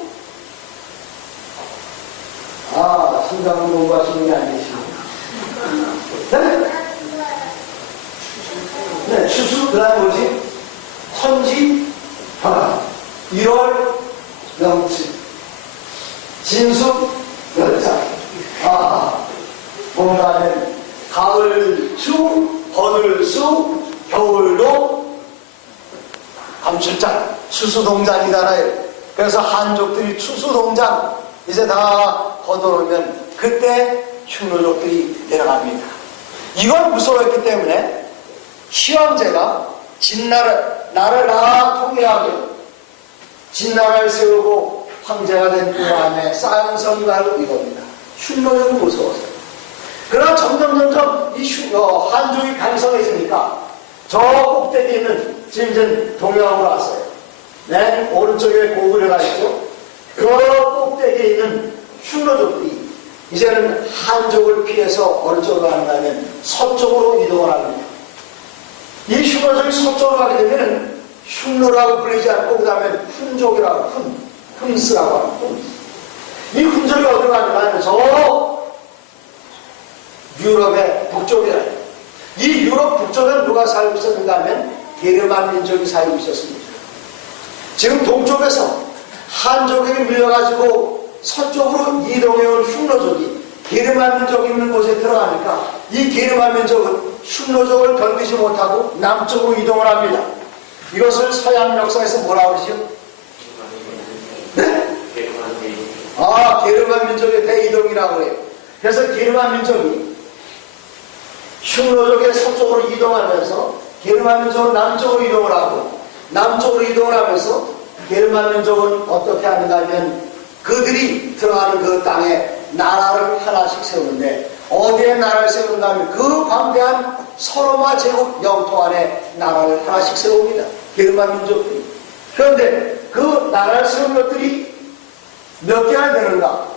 성경을 공부하시는 게 아니시고 네, 추수, 그 다음 뭐지? 천지, 현황, 1월, 명치, 진수, 열자. 뭔가 하면 가을, 추, 거들수, 겨울도 감출장, 추수동장이잖아요. 그래서 한족들이 추수동장 이제 다 거둬놓으면 그때 흉노족들이 내려갑니다. 이걸 무서워했기 때문에 시황제가 진나라를 다 통일하고 진나라를 세우고 황제가 된 그 다음에 쌓은 성과를 이겁니다. 흉노족을 무서웠어요. 그러나 점점 한족이 강성해지니까 저 꼭대기에 있는 지금 동양으로 왔어요. 맨 오른쪽에 고구려가 있고 그 꼭대기에 있는 흉노족들이 이제는 한족을 피해서 어느 쪽으로 가는가 하면 서쪽으로 이동을 합니다. 이 흉노족이 서쪽으로 가게 되면 흉노라고 불리지 않고 그 다음에 훈족이라고 훈스라고 하는 이 훈족이 어디로 가는가 하면 저 유럽의 북쪽이라. 이 유럽 북쪽에 누가 살고 있었는가 하면 게르만 민족이 살고 있었습니다. 지금 동쪽에서 한족에게 밀려가지고 서쪽으로 이동해온 흉노족이 게르만 민족이 있는 곳에 들어가니까 이 게르만 민족은 흉노족을 견디지 못하고 남쪽으로 이동을 합니다. 이것을 서양 역사에서 뭐라고 그러죠? 네? 게르만 민족의 대이동이라고 해요. 그래서 게르만 민족이 흉노족의 서쪽으로 이동하면서 게르만 민족은 남쪽으로 이동을 하고 남쪽으로 이동을 하면서 게르만 민족은 어떻게 하는가 하면 그들이 들어가는 그 땅에 나라를 하나씩 세우는데 어디에 나라를 세우는가 하면 그 광대한 서로마 제국 영토 안에 나라를 하나씩 세웁니다. 게르만 민족들이. 그런데 그 나라를 세운 것들이 몇 개나 되는가?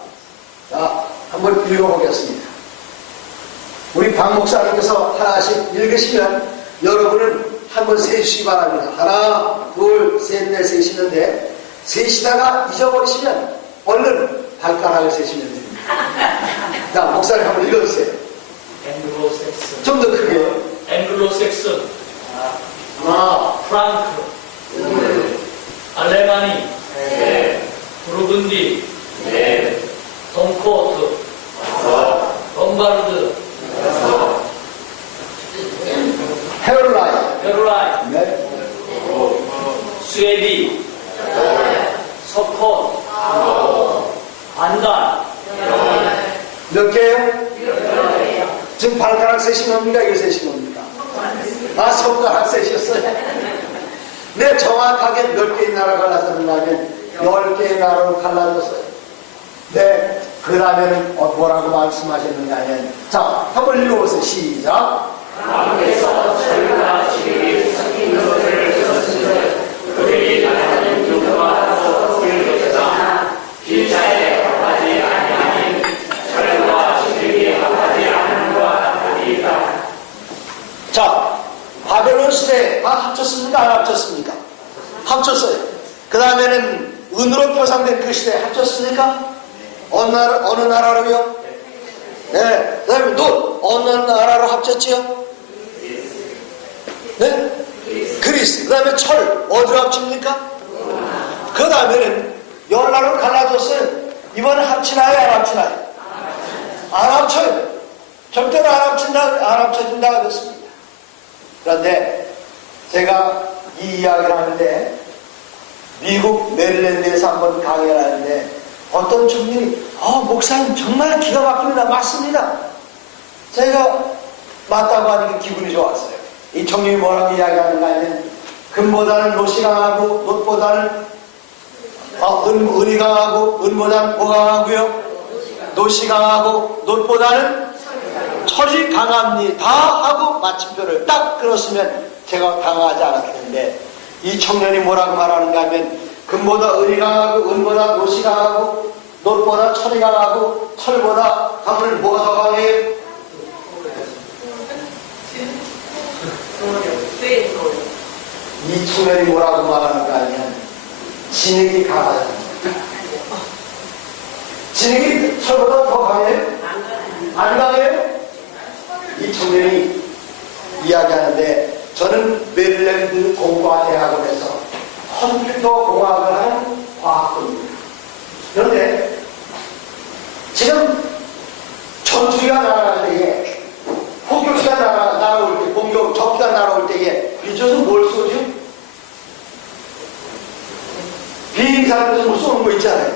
자, 한번 읽어보겠습니다. 우리 박 목사님께서 하나씩 읽으시면 여러분은 한번 세시기 바랍니다. 하나, 둘, 셋, 넷 세시는데 세시다가 잊어버리시면 얼른 발가락을 세시면 됩니다. 자, 목사님 한번 읽어주세요. 앵글로색슨, 좀 더 크게. 앵글로색슨, 하나, 프랑크, 알레마니, 부르근디, 동코트, 롬바르드, 헤럴라이. 베르라인, 네. 스웨디, 서콘, 안간, 몇 개요? 지금 발가락 세신 겁니까? 이거 세신 겁니까? 아, 손가락 세셨어요? 네, 정확하게 몇 개의 나라가 갈라졌는가 하면 10개의 나라로 갈라졌어요. 네, 그 다음에는 뭐라고 말씀하셨는가 하면 자, 한번 읽어보세요. 시작. 자, 바벨론 시대에 다 합쳤습니까? 안 합쳤습니까? 합쳤어요. 그 다음에는 은으로 표상된 그 시대에 합쳤습니까? 어느 나라로요? 네. 그 다음에 또 어느 나라로 합쳤지요? 네? 그리스. 그 다음에 철 어디로 합칩니까? 그 다음에는 열나라로 갈라졌어요. 이번에 합치나요? 안 합치나요? 안 합쳐요. 절대로 안 합쳐진다고 그랬습니다. 그런데 제가 이 이야기를 하는데 미국 메릴랜드에서 한번 강연을 하는데 어떤 청년이 목사님 정말 기가 막힙니다. 맞습니다. 제가 맞다고 하니까 기분이 좋았어요. 이 청년이 뭐라고 이야기하는가 하면 금보다는 롯이 강하고 롯보다는 은이 강하고 은보다는 뭐가 강하고요? 롯이 강하고 롯보다는 철이 강합니다 하고 마침표를 딱 끊었으면 제가 당황하지 않았겠는데 이 청년이 뭐라고 말하는가 하면 금보다 은이 강하고 은보다 롯이 강하고 롯보다 철이 강하고 철보다 강은 뭐가 더 강해요? 이 청년이 뭐라고 말하는가 하면 진흙이 강하다. 진흙이 철보다 더 강해요? 안 강해요? 이 청년이 이야기하는데 저는 메릴랜드 공과대학원에서 컴퓨터 공학을 하는 과학부입니다. 그런데 지금 전투기가 날아갈 때에 폭격기가 날아올 때 공격 적기가 날아올 때에 이쪽에서 뭘 쏘죠? 비행사에서 뭐 쏘는 거 있잖아요.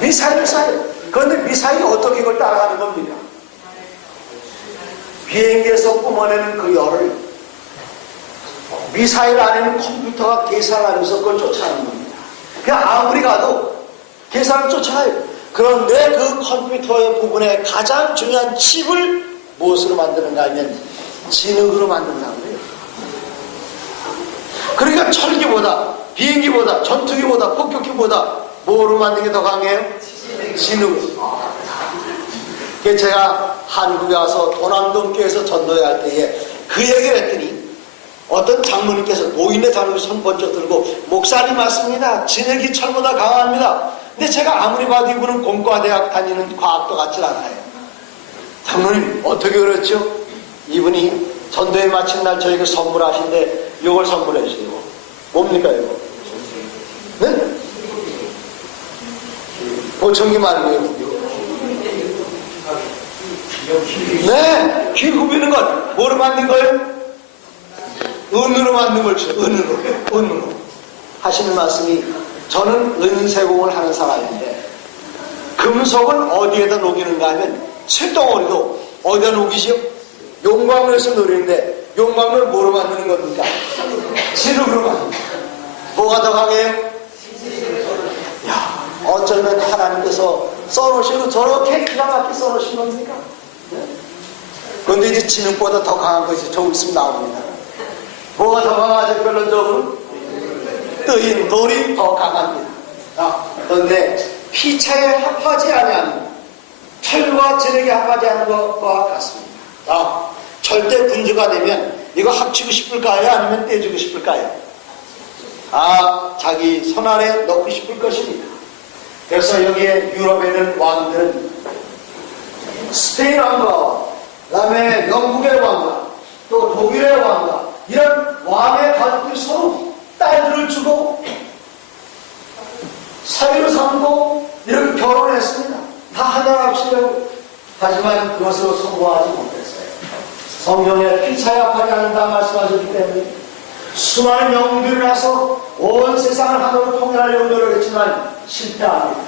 미사일을 쏴요. 그런데 미사일이 어떻게 이걸 따라가는 겁니까? 비행기에서 뿜어내는 그 열을 미사일 안에는 컴퓨터가 계산하면서 그걸 쫓아가는 겁니다. 그냥 아무리 가도 계산을 쫓아가요. 그런데 그 컴퓨터의 부분에 가장 중요한 칩을 무엇으로 만드는가 하면 진흙으로 만든다고 해요. 그러니까 철기보다 비행기보다 전투기보다 폭격기보다 뭐로 만든 게 더 강해요? 진흙으로. 그래서 제가 한국에 와서 도남동교에서 전도할 때에 그 얘기를 했더니 어떤 장모님께서 노인네 다니고 손 번쩍 들고 목사님 맞습니다. 진흙이 철보다 강합니다. 근데 제가 아무리 봐도 이분은 공과대학 다니는 과학도 같지 않아요. 장모님 어떻게 그랬죠? 이분이 전도에 마친 날 저에게 선물하신데 이걸 선물해 주세요. 뭡니까 이거? 네? 보청기 말고요. 네, 귀 굽이는 것 뭐로 만든 거예요? 은으로 만든 거죠. 은으로 하시는 말씀이 저는 은세공을 하는 사람인데 금속을 어디에다 녹이는가 하면 쇳덩어리도 어디다 녹이죠? 용광로에서 녹이는데 용광로를 뭐로 만드는 겁니까? 진흙으로 만듭니다. 뭐가 더 강해요? 야, 어쩌면 하나님께서 써놓으시고 저렇게 기가 막히게 써놓으신 겁니까? 그런데 이제 진흙보다 더 강한 것이 조금 있으면 나옵니다. 뭐가 더 강하죠? 결론적으로 뜨인 돌이 더 강합니다. 그런데 피차에 합하지 아니하는 철과 진흙이 합하지 않는 것과 같습니다. 절대 군주가 되면 이거 합치고 싶을까요? 아니면 떼주고 싶을까요? 자기 손 안에 넣고 싶을 것입니다. 그래서 여기에 유럽에는 왕들은 스페인 왕과 그 다음에 영국의 왕과 또 독일의 왕과 이런 왕의 가족들이 서로 딸들을 주고 사위로 삼고 이렇게 결혼했습니다. 다 하나 합치려고. 하지만 그것으로 성공하지 못했어요. 성경에 피차에 합하지 않는다 말씀하셨기 때문에 수많은 영웅들이 나서 온 세상을 하나로 통일하려고 노력했지만 실패합니다.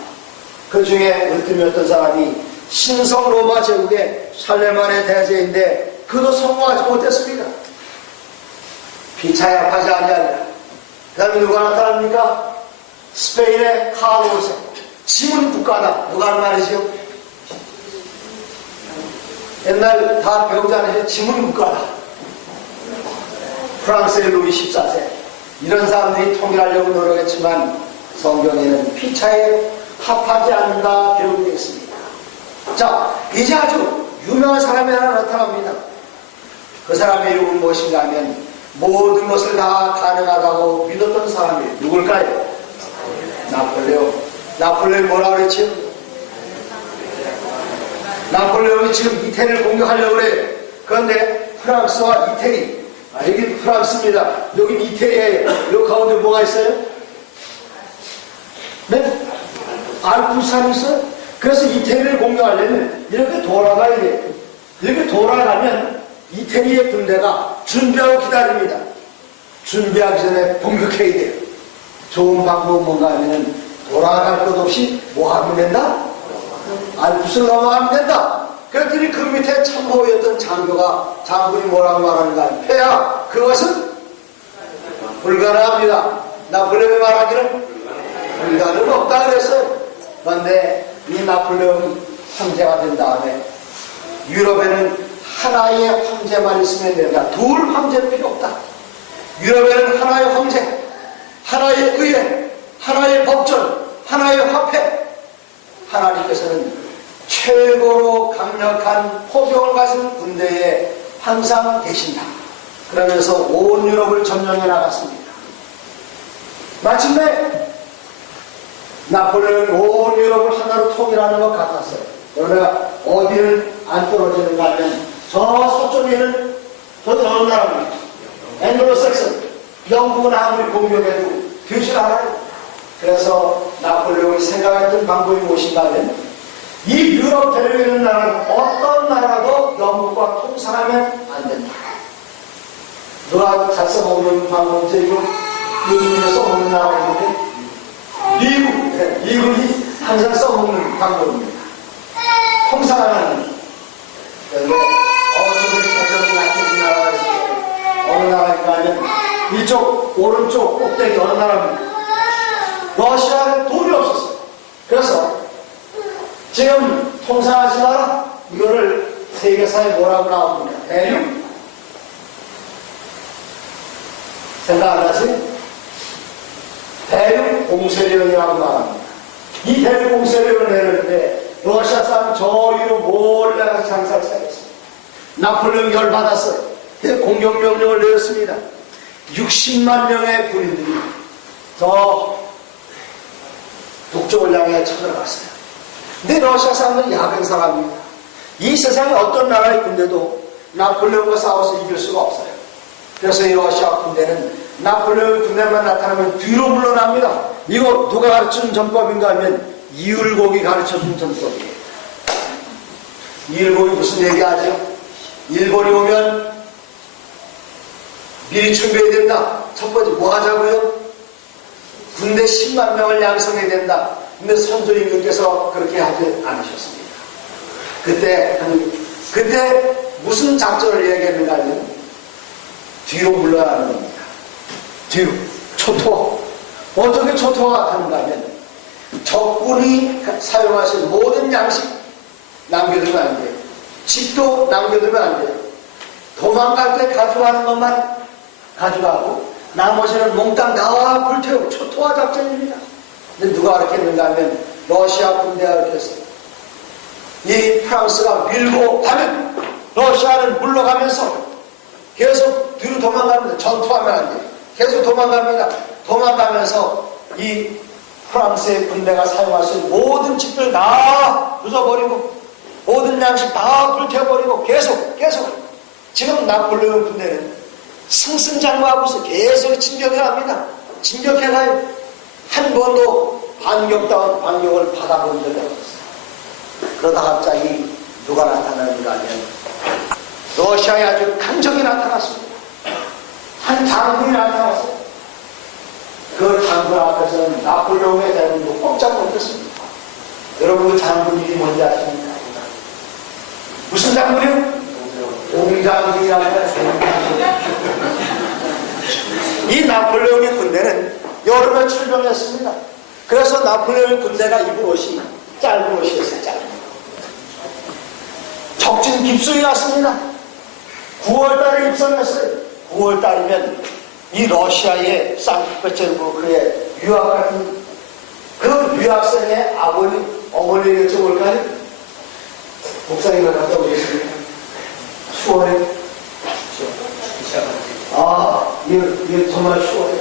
그 중에 으뜸이 어떤 사람이 신성 로마 제국의 살레만의 대제인데 그도 성공하지 못했습니다. 피차에 합하지 아니하니라. 그 다음에 누가 나타납니까? 스페인의 카르로세. 지문 국가다. 누가 하는 말이죠? 옛날 다 배우지 않으세요? 지문 국가다. 프랑스의 루이 14세. 이런 사람들이 통일하려고 노력했지만 성경에는 피차에 합하지 않는다 기록되어 있습니다. 자, 이제 아주 유명한 사람이 하나 나타납니다. 그 사람의 이름은 무엇인가 하면 모든 것을 다 가능하다고 믿었던 사람이 누굴까요? 나폴레옹. 나폴레옹이 뭐라고 그랬지요? 나폴레옹이 지금 이태리를 공격하려고 그래요. 그런데 프랑스와 이태리, 여기 프랑스입니다. 여기 이태리예요. 여기 가운데 뭐가 있어요? 네? 알프산이 있어요. 그래서 이태리를 공격하려면 이렇게 돌아가야 돼요. 이렇게 돌아가면 이태리의 군대가 준비하고 기다립니다. 준비하기 전에 공격해야 돼요. 좋은 방법은 뭔가 하면 돌아갈 것 없이 뭐 하면 된다? 알프스를 넘어가면 된다. 그랬더니 그 밑에 참모였던 장군이 뭐라고 말하는가? 폐하, 그것은 불가능합니다. 나폴레옹이 말하기는 불가능 없다 그랬어요. 그런데 이 나폴레옹이 황제가 된 다음에 유럽에는 하나의 황제만 있으면 된다. 둘 황제 필요 없다. 유럽에는 하나의 황제, 하나의 의회, 하나의 법전, 하나의 화폐. 하나님께서는 최고로 강력한 포병을 가진 군대에 항상 계신다. 그러면서 온 유럽을 점령해 나갔습니다. 마침내 나폴레옹은 온 유럽을 하나로 통일하는 것 같았어요. 그러나 어디를 안 떨어지는가 하면 저 서쪽에 있는 저 어느 나라입니다. 앵글로색슨, 영국은 아무리 공격해도 되질 않아요. 그래서 나폴레옹이 생각했던 방법이 무엇인가 하면 이 유럽 대륙에 있는 나라는 어떤 나라도 영국과 통상하면 안 된다. 누가 잘 써먹는 방법이죠? 이거 요즘에 써먹는 나라가 있는데 미국이 항상 써먹는 방법입니다. 통상하는. 그런데 어느 정도 약해진 나라가 있어요. 어느 나라인가 하면 이쪽 오른쪽 꼭대기 어느 나라입니까? 러시아는 돈이 없었어요. 그래서 지금 통상하지 마라. 이거를 세계사에 뭐라고 나옵니까? 대륙? 생각 안 하세요? 대륙 공세령이라고 말합니다. 이 대륙 공세령을 내렸는데 러시아 사람 저 위로 몰래 가서 장사를 시작했습니다. 나폴레옹이 열받았어요. 공격명령을 내렸습니다. 60만 명의 군인들이 저 북쪽을 향해 쳐들어갔어요. 근데 러시아 사람들은 야근 사람입니다. 이 세상에 어떤 나라의 군대도 나폴레옹과 싸워서 이길 수가 없어요. 그래서 이 러시아 군대는 나폴레옹 군대만 나타나면 뒤로 물러납니다. 이거 누가 가르쳐준 전법인가 하면 이율곡이 가르쳐준 전법이에요. 이율곡이 무슨 얘기하죠? 일본이 오면 미리 준비해야 된다. 첫 번째 뭐 하자고요? 군대 10만 명을 양성해야 된다. 근데 선조임금께서 그렇게 하지 않으셨습니다. 그때 무슨 작전을 얘기했는가 하면 뒤로 물러나는 겁니다. 뒤로 초토화. 어떻게 초토화 하는가 하면 적군이 사용하신 모든 양식 남겨두면 안 돼요. 집도 남겨두면 안 돼요. 도망갈 때 가져가는 것만 가져가고 나머지는 몽땅 다 불태우고 초토화 작전입니다. 근데 누가 그렇게 했는가 하면 러시아 군대가 그렇게 했어요. 이 프랑스가 밀고 가면 러시아는 물러가면서 계속 뒤로 도망갑니다. 전투하면 안 돼요. 계속 도망갑니다. 도망가면서 이 프랑스의 군대가 사용하신 모든 집들 다 부숴버리고 모든 양식 다 불태워버리고 계속 지금 나폴레옹 군대는 승승장구하고 있어. 계속 진격해갑니다. 진격해가요. 한 번도 반격다운 반격을 받아본 적이 없었어요. 그러다 갑자기 누가 나타나는가 하면 러시아의 아주 강적이 나타났습니다. 한 장군이 나타났어요. 그 장군 앞에서는 나폴레옹의 대군도 꼼짝 못했습니다. 여러분 그 장군 이름이 뭔지 아십니까? 무슨 장군이요? 공장군이라고 해요. 이 나폴레옹의 군대는 여름에 출병했습니다. 그래서 나폴레옹 군대가 입은 옷이 짧은 옷이었어요. 짧은 옷. 적진 깁스이 났습니다. 9월달에 입성했어요. 9월달이면 이 러시아의 상트페테르부르크의 유학 같은 그 유학생의 아버지, 어머니를 여쭤볼까요? 목사님을 갔다 오셨습니까? 추워요? 이게 정말 추워요.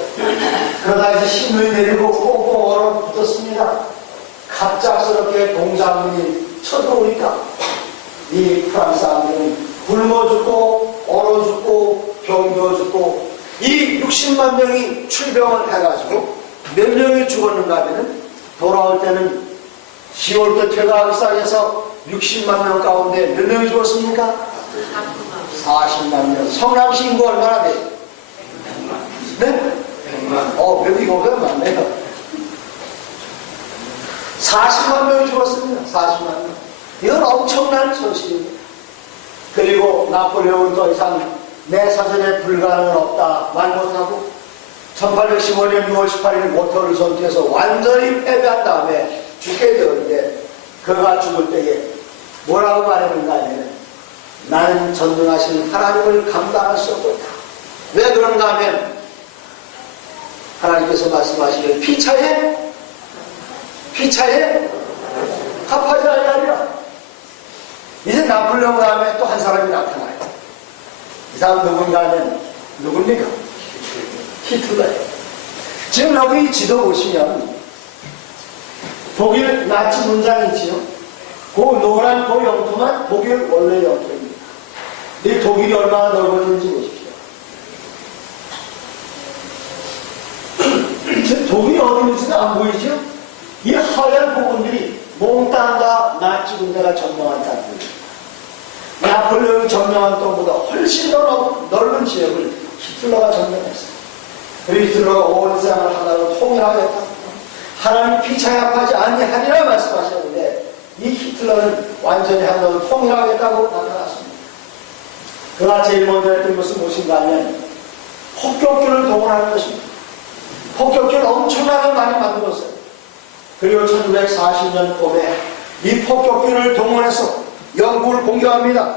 그러다 이제 신문이 내리고 꽁꽁 얼어붙었습니다. 갑작스럽게 동상군이 쳐들어오니까 이 프랑스 아들은 굶어 죽고 얼어 죽고 병들어 죽고 이 60만 명이 출병을 해가지고 몇 명이 죽었는가 하면 돌아올 때는 10월부터 퇴가하기 시작해서 60만 명 가운데 몇 명이 죽었습니까? 40만 명. 성남시 인구 얼마나 돼요? 네? 100만. 이거 많네요. 40만 명이 죽었습니다. 40만 명. 이건 엄청난 소식입니다. 그리고 나폴레옹은 더 이상 내 사전에 불가능은 없다 말 못하고 1815년 6월 18일 모터를 전투에서 완전히 패배한 다음에 죽게 되었는데 그가 죽을 때에 뭐라고 말했는가 하면 나는 전능하신 하나님을 감당할 수 없다. 왜 그런가 하면 하나님께서 말씀하시길 피차에 갚아야 할 날이라. 이제 나폴레옹 다음에 또 한 사람이 나타나요. 이 사람 누군가 하면 누굽니까? 히틀러예요. 지금 여기 지도 보시면 독일 나치 문장이지요. 그 노란 그 영토만 독일 원래 영토입니다. 이 독일이 얼마나 넓어진지 보십시오. 지금 독일이 어디 있는지도 안 보이죠? 이 하얀 부분들이 몽땅 다 나치 군대가 점령한 땅입니다. 나폴레옹이 점령한 땅보다 훨씬 더 넓은 지역을 히틀러가 점령했어요. 그리고 히틀러가 온 세상을 하나로 통일하겠다. 하나님 피차약하지 아니하리라 말씀하셨는데 이 히틀러는 완전히 하나로 통일하겠다고 나타났습니다. 그가 제일 먼저 했던 것은 무엇인가 하면 폭격기를 동원하는 것입니다. 폭격기를 엄청나게 많이 만들었어요. 그리고 1940년 봄에 이 폭격기를 동원해서 영국을 공격합니다.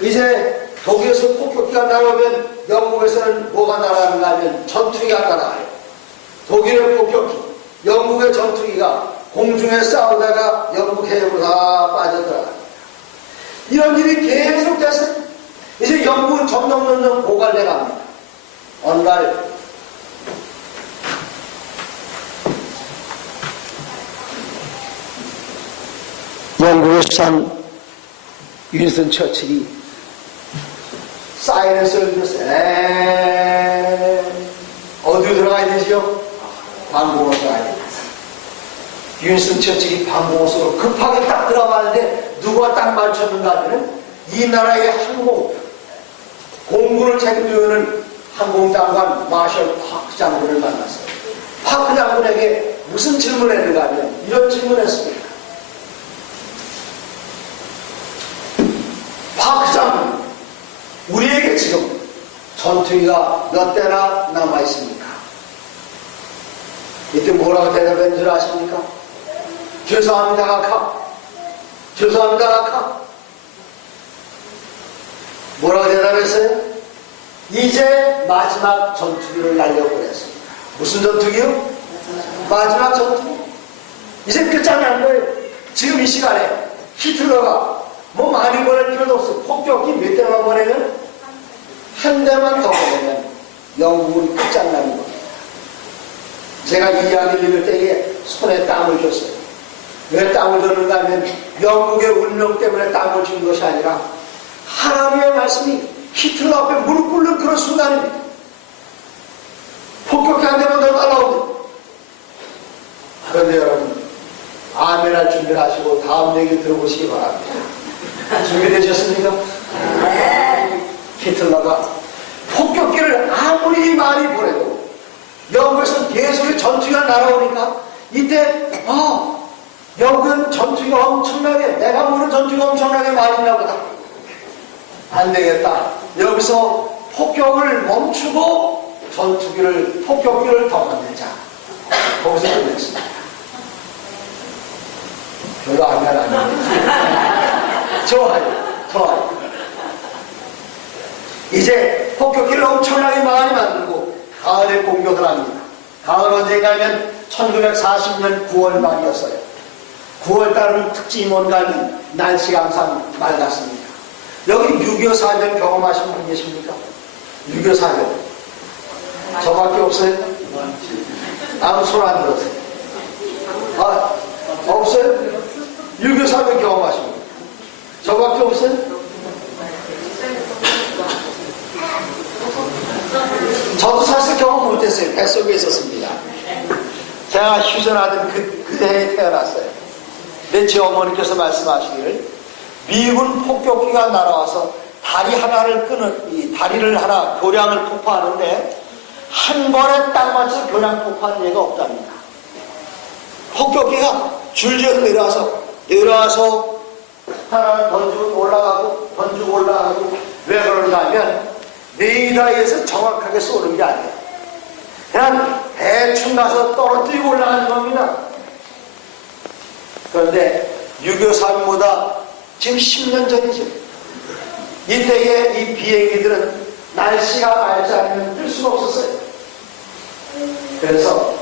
이제 독일에서 폭격기가 날아오면 영국에서는 뭐가 날아가는가 하면 전투기가 날아가요. 독일의 폭격기, 영국의 전투기가 공중에 싸우다가 영국 해역으로 다 빠져들어가요. 이런 일이 계속돼서 이제 영국은 점점 고갈돼 갑니다. 어느 날 영국의 수상 윈스턴 처칠이 사이렌 소리를 들었어요. 어디로 들어가야 되지요? 방공호로 들어가야 됩니다. 윈스턴 처칠이 방공호로 급하게 딱 들어가는데 누가 딱 맞췄는가 하면 이 나라의 공군을 책임지고 있는 항공장관 마셜 파크 장군을 만났어요. 파크 장군에게 무슨 질문을 했는가 하면 이런 질문을 했습니다. 파크 장군, 우리에게 지금 전투기가 몇 대나 남아있습니까? 이때 뭐라고 대답했는 줄 아십니까? 죄송합니다, 각하. 죄송합니다, 각하. 뭐라고 대답했어요? 이제 마지막 전투기를 날려보냈습니다. 무슨 전투기요? 마지막 전투기. 이제 끝장난 거예요. 지금 이 시간에 히틀러가 뭐 많이 보낼 필요도 없어. 폭격기 몇 대만 보내면? 한 대만 더 보내면 영국은 끝장나는 겁니다. 제가 이 이야기를 읽을 때에 손에 땀을 줬어요. 왜 땀을 줬는가 하면 영국의 운명 때문에 땀을 준 것이 아니라 하나님의 말씀이 히틀러 앞에 무릎 꿇는 그런 순간입니다. 폭격기 한 대만 더 날라오는데. 그런데 여러분, 아멘할 준비를 하시고 다음 얘기 들어보시기 바랍니다. 준비되셨습니까? 히틀러가 폭격기를 아무리 많이 보내도 영국에서 계속 전투기가 날아오니까 이때 영국은 전투기가 엄청나게, 내가 모르는 전투기가 엄청나게 많이 나보다. 안 되겠다. 여기서 폭격을 멈추고 폭격기를 더 만들자. 거기서 끝냈습니다. 별로 아멘 안 해요. 좋아요. 이제 폭격기를 엄청나게 많이 만들고 가을에 공격을 합니다. 가을 언제가 하면 1940년 9월 말이었어요. 9월 달은 특징이 뭔가 하면 날씨가 항상 맑았습니다. 여기 6.25 사변 경험하신 분 계십니까? 6.25 사변. 저밖에 없어요? 아무 손 안 들었어요. 없어요? 6.25 사변 경험하신 분. 저밖에 없어요? 저도 사실 경험 못했어요. 뱃속에 있었습니다. 제가 휴전하던 그 해에 태어났어요. 근데 제 어머니께서 말씀하시기를 미군 폭격기가 날아와서 다리를 하나 교량을 폭파하는데 한 번에 딱 맞춰서 교량 폭파한 예가 없답니다. 폭격기가 줄지어 내려와서 하나 던지고 올라가고 왜 그런가 하면 레이더에서 정확하게 쏘는 게 아니에요. 그냥 대충 가서 떨어뜨리고 올라가는 겁니다. 그런데 6.25 사변보다 지금 10년 전이죠. 이때의 이 비행기들은 날씨가 맑지 않으면 뜰 수가 없었어요. 그래서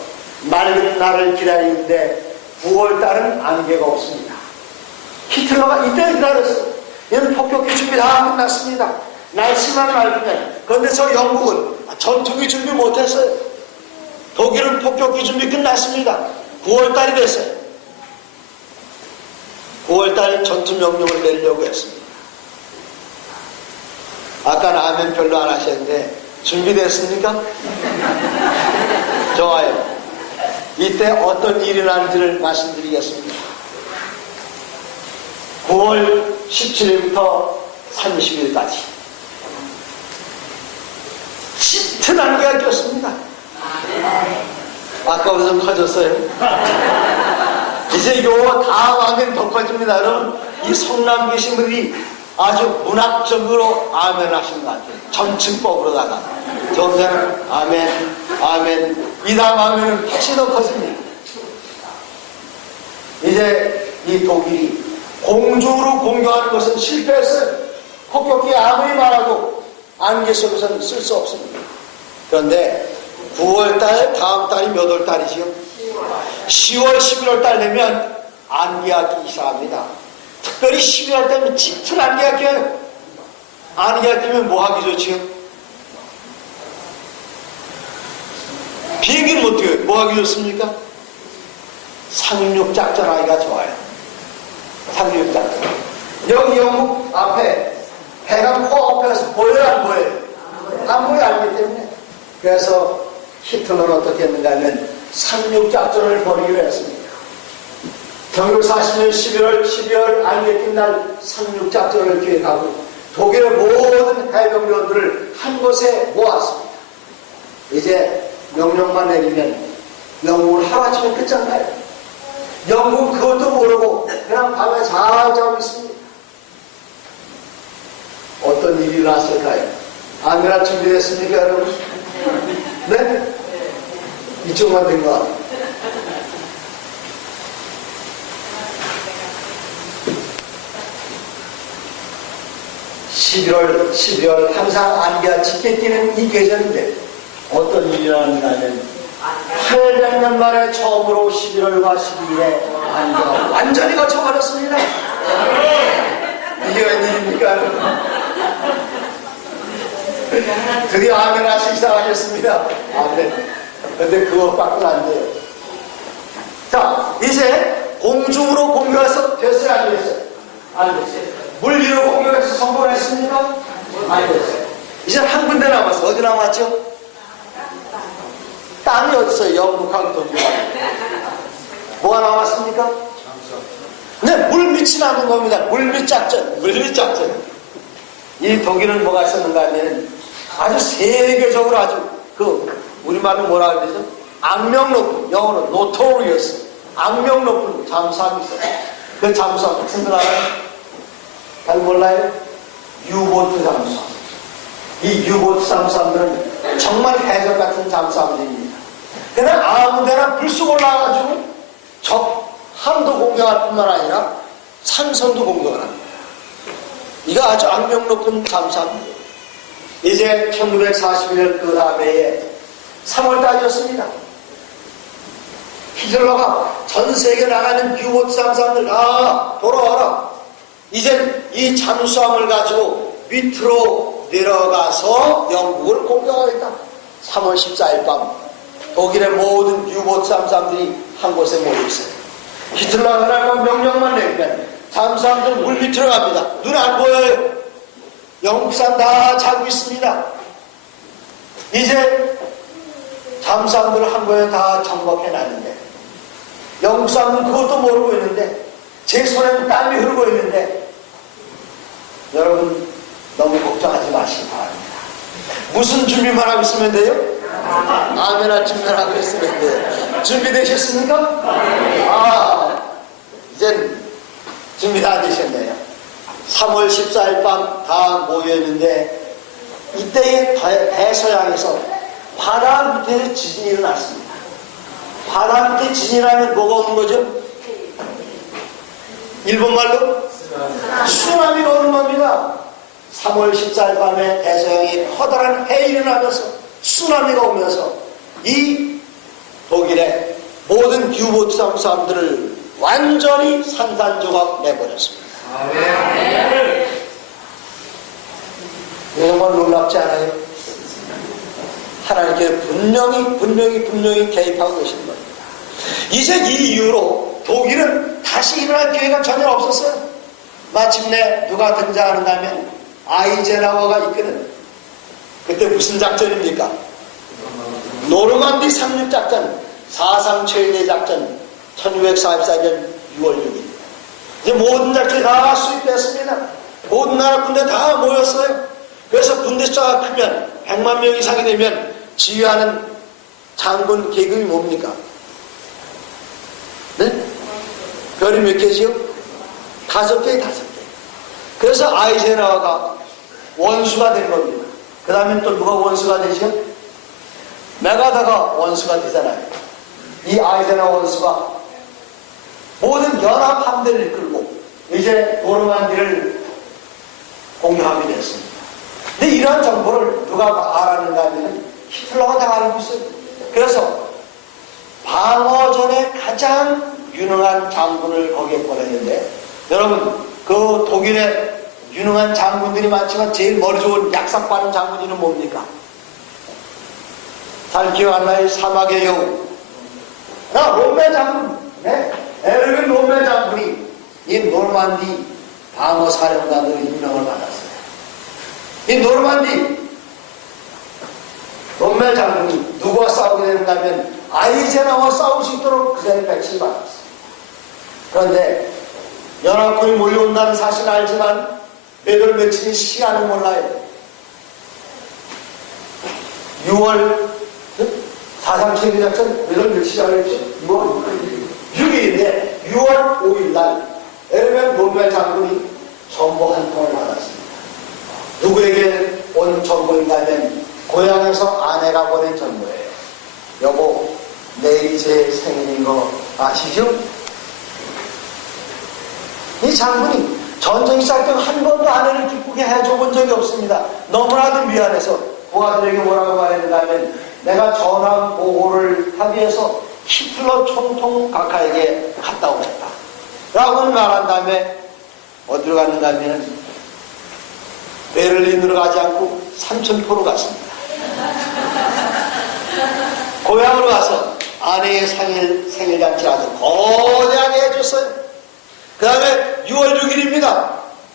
맑은 날을 기다리는데 9월달은 안개가 없습니다. 히틀러가 이때 기다렸어요. 얘는 폭격기 준비 다 끝났습니다. 날씨만 맑으면. 그런데 저 영국은 전투기 준비 못했어요. 독일은 폭격기 준비 끝났습니다. 9월달이 됐어요. 9월달 전투 명령을 내려고 했습니다. 아까는 아멘 별로 안 하셨는데 준비됐습니까? 좋아요. 이때 어떤 일이 나는지를 말씀드리겠습니다. 9월 17일부터 30일까지 짙은 안개가 꼈습니다. 아까보다 좀 커졌어요. 이제 요 다음 아멘 더 커집니다. 여러분, 이 성남 계신 분들이 아주 문학적으로 아멘 하신 것 같아요. 점층법으로다가. 정사는 아멘. 이 다음 아멘은 훨씬 더 커집니다. 이제 이 독일이 공중으로 공격하는 것은 실패했어요. 폭격기 아무리 많아도 안개 속에서는 쓸 수 없습니다. 그런데 9월달, 다음 달이 몇 월 달이지요? 10월, 11월 달 되면 안개가 끼기 시작합니다. 특별히 12월 되면 짙은 안개가 껴요. 안개가 끼면 뭐 하기 좋지요? 비행기는 어떻게 해요? 뭐 하기 좋습니까? 상륙작전 하기가 좋아요. 상륙작전. 여기 영국 앞에 해강 코앞에서 보여요, 안 보여요? 안 보여, 알기 때문에. 그래서 히틀러는 어떻게 했는가 하면 상륙작전을 벌이기로 했습니다. 1940년 12월 안개 낀 날 상륙작전을 기획하고 독일의 모든 해병대원들을 한 곳에 모았습니다. 이제 명령만 내리면 영국은 하루아침에 끝장나요. 영국은 그것도 모르고 그냥 밤에 잘 자고 있습니다. 어떤 일이 일어났을까요? 아멘할 준비됐습니까, 여러분? 네? 이쪽만 된 것 같아요. 11월, 12월 항상 안개가 짙게 끼는 이 계절인데 어떤 일이 일어나냐면 800년 만에 처음으로 11월과 12일에 안개가 완전히 거쳐버렸습니다. 이게 웬일입니까? 드디어 아멘 하시기 시작하셨습니다. 아멘. 근데 그것밖에 안 돼요. 자, 이제 공중으로 공격해서 됐어요, 안 됐어요? 안 됐어요. 물 위로 공격해서 성공했습니까? 안 됐어요. 이제 한 군데 남았어. 어디 남았죠? 땅이 어딨어요? 영국하고 독일. 뭐가 남았습니까? 네, 물밑이 남은 겁니다. 물밑 작전. 물밑 작전. 이 독일은 뭐가 있었는가 하면 아주 세계적으로 아주 우리말로 뭐라 그러죠? 악명 높은, 영어로 notorious, 악명 높은 잠수함이 있어요. 그 잠수함 무슨 줄 알아요? 잘 몰라요? 유보트 잠수함. 이 유보트 잠수함들은 정말 해적 같은 잠수함들입니다. 그냥 아무데나 불쑥 올라와가지고 적 함도 공격할 뿐만 아니라 산선도 공격을 합니다. 이거 아주 악명 높은 잠수함이에요. 이제 1941년 그 다음에 3월달이었습니다. 히틀러가 전 세계 나가는 유보트 잠수함들 다 돌아와라. 이제 이 잠수함을 가지고 밑으로 내려가서 영국을 공격하겠다. 3월 14일 밤 독일의 모든 유보트 잠수함들이 한 곳에 모여 있어요. 히틀러가 그날만 명령만 내리면 잠수함들 물 밑으로 갑니다. 눈 안 보여요. 영국산 다 자고 있습니다. 이제 잠수함들을 한 번에 다 정복해 놨는데 영국 사람은 그것도 모르고 있는데 제 손에는 땀이 흐르고 있는데 여러분 너무 걱정하지 마시기 바랍니다. 무슨 준비만 하고 있으면 돼요? 아멘할 준비만 하고 있으면 돼요. 준비되셨습니까? 이젠 준비 다 되셨네요. 3월 14일 밤 다 모여있는데 이때의 대서양에서 바다 밑에 지진이 일어났습니다. 바다 밑에 지진이라면 뭐가 오는 거죠? 일본말로? 쓰나미가 오는 겁니다. 3월 14일 밤에 대서양이 커다란 해일을 하면서 쓰나미가 오면서 이 독일의 모든 유보트 잠수함들을 완전히 산산조각 내버렸습니다. 정말 놀랍지 않아요? 하나님께 분명히 개입하고 계시는 겁니다. 이제 이 이후로 독일은 다시 일어날 기회가 전혀 없었어요. 마침내 누가 등장하는가 하면 아이젠하워가 있거든. 그때 무슨 작전입니까? 노르만디 상륙작전, 사상 최대 작전, 1644년 6월 6일. 이제 모든 작전이 다 수입됐습니다. 모든 나라 군대 다 모였어요. 그래서 군대 숫자가 크면 100만 명 이상이 되면 지휘하는 장군 계급이 뭡니까? 네? 별이 몇 개지요? 5개, 5개. 그래서 아이젠하워가 원수가 된 겁니다. 그 다음에 또 누가 원수가 되죠? 메가다가 원수가 되잖아요. 이 아이젠하워 원수가 모든 연합 함대를 이끌고 이제 노르만디를 공격하게 됐습니다. 근데 이러한 정보를 누가 알았는가 하면 히틀러가 다 알고 있어요. 그래서 방어전에 가장 유능한 장군을 거기에 보냈는데 여러분 그 독일의 유능한 장군들이 많지만 제일 머리 좋은 약삭 빠른 장군이는 뭡니까? 잘 기억 안 나요? 사막의 여우. 롬메 장군. 네? 에르빈 롬메 장군이 이 노르만디 방어 사령관으로 임명을 받았어요. 이 노르만디 롬메 장군이 누구와 싸우게 되는가 하면 아이젠하워와 싸울 수 있도록 그 자리에 배치를 받았어요. 그런데 연합군이 몰려온다는 사실은 알지만 몇월 며칠이 시간은 몰라요. 6월 사상 최대작전 몇월 며칠이라고 했죠? 6월 6일인데 6월 5일날 에르벤 롬메 장군이 정보 한 통을 받았습니다. 누구에게 온 정보인가 하면 고향에서 아내가 보낸 정보예요. 여보, 내일이 제 생일인 거 아시죠? 이 장군이 전쟁이 시작되면 한 번도 아내를 기쁘게 해줘본 없습니다. 너무나도 미안해서 부하들에게 뭐라고 말했는가 하면 내가 전함 보고를 하기 위해서 히틀러 총통 각하에게 갔다 오겠다 라고 말한 다음에 어디로 갔는가 하면 베를린으로 가지 않고 삼천포로 갔습니다. 고향으로 가서 아내의 생일잔치를 아주 거대하게 해줬어요. 그 다음에 6월 6일입니다.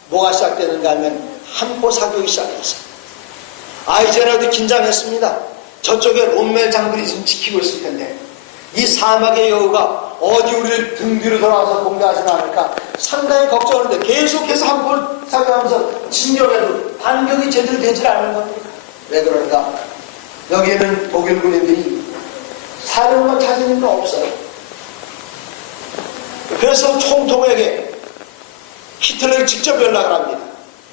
뭐가 시작되는가 하면 한포 사격이 시작했어요. 아이젠하우도 긴장했습니다. 저쪽에 롬멜 장군이 지금 지키고 있을 텐데 이 사막의 여우가 어디 우리를 등 뒤로 돌아와서 공격하지 않을까 상당히 걱정하는데 계속해서 한포 사격하면서 진격해도 반격이 제대로 되질 않는 겁니다. 왜 그런가? 여기에는 독일 군인들이 사령관 찾는 거 없어요. 그래서 총통에게 히틀러에게 직접 연락을 합니다.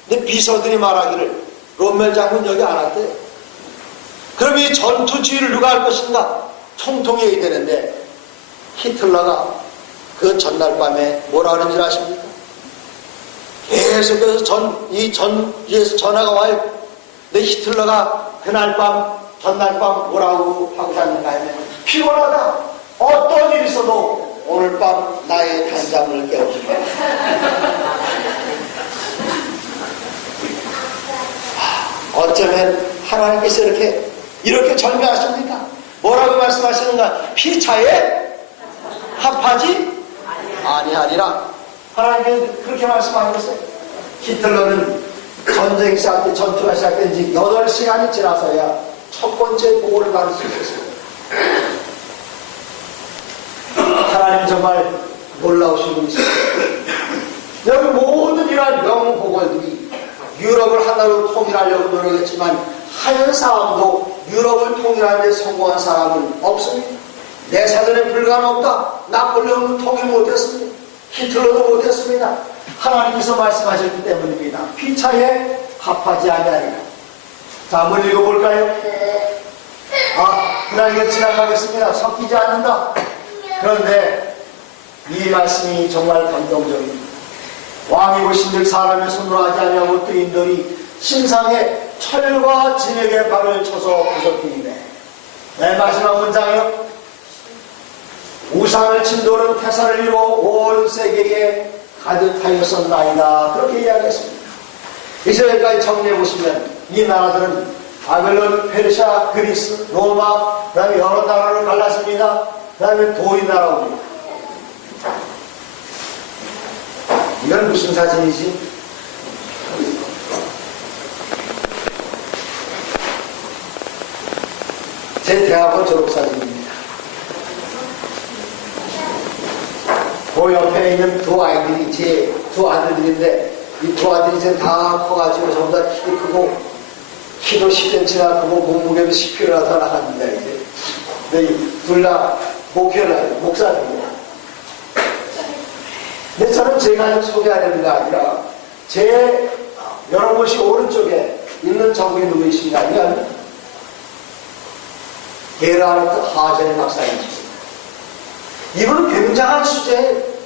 근데 비서들이 말하기를 롬멜 장군 여기 안 왔대요. 그럼 이 전투 지휘를 누가 할 것인가? 총통이 해야 되는데 히틀러가 그 전날 밤에 뭐라 하는 줄 아십니까? 계속해서 전위에서 전화가 와요. 근데 히틀러가 그날 밤 전날 밤 뭐라고 하고 잤는가 하면 피곤하다. 어떤 일이 있어도 오늘 밤 나의 단잠을 깨워주마. 어쩌면 하나님께서 이렇게 절묘하십니까? 뭐라고 말씀하시는가? 피차에 합하지 아니하리라. 하나님께서 그렇게 말씀하셨어요. 히틀러는 전쟁이 시작된 전투가 시작된 지 8시간이 지나서야 첫 번째 보고를 받을 수 있었어요. 하나님 정말 놀라우신 분이십니다. 여기 모든 이러한 명보고들이 유럽을 하나로 통일하려고 노력했지만 한 사람도 유럽을 통일하는 데 성공한 사람은 없습니다. 내 사전에 불가는 없다. 나폴레옹은 통일 못했습니다. 히틀러도 못했습니다. 하나님께서 말씀하셨기 때문입니다. 피차에 합하지 아니하리라. 자, 한번 읽어볼까요? 그날 지나가겠습니다. 섞이지 않는다. 그런데 이 말씀이 정말 감동적입니다. 왕이 보신들 사람의 손으로 하지 아니하고 뜨인들이 신상에 철과 진액의 발을 쳐서 부서뜨리네. 내 마지막 문장이요. 우상을 친 돌은 태산을 이루어 온 세계에 가득하였었나이다. 그렇게 이야기했습니다. 이제 여기까지 정리해 보시면 이 나라들은 바벨론, 페르시아, 그리스, 로마, 그 다음에 여러 나라로 갈랐습니다. 그 다음에 도리 나라입니다. 이건 무슨 사진이지? 제 대학원 졸업사진입니다. 그 옆에 있는 두 아이들이 제 두 아들들인데 이 두 아들이 이제 다 커가지고 전부 다 키도 크고 키도 10cm나 크고 몸무게도 10kg나 나갑니다. 이제. 근데 둘 다 목사들이에요. 근데 저는 제 가족 소개하려는 게 아니라 제 여러분이 오른쪽에 있는 저분이 누구이신가 하면 게라르트 하젤 박사님이십니다. 이분은 굉장한 수제예요.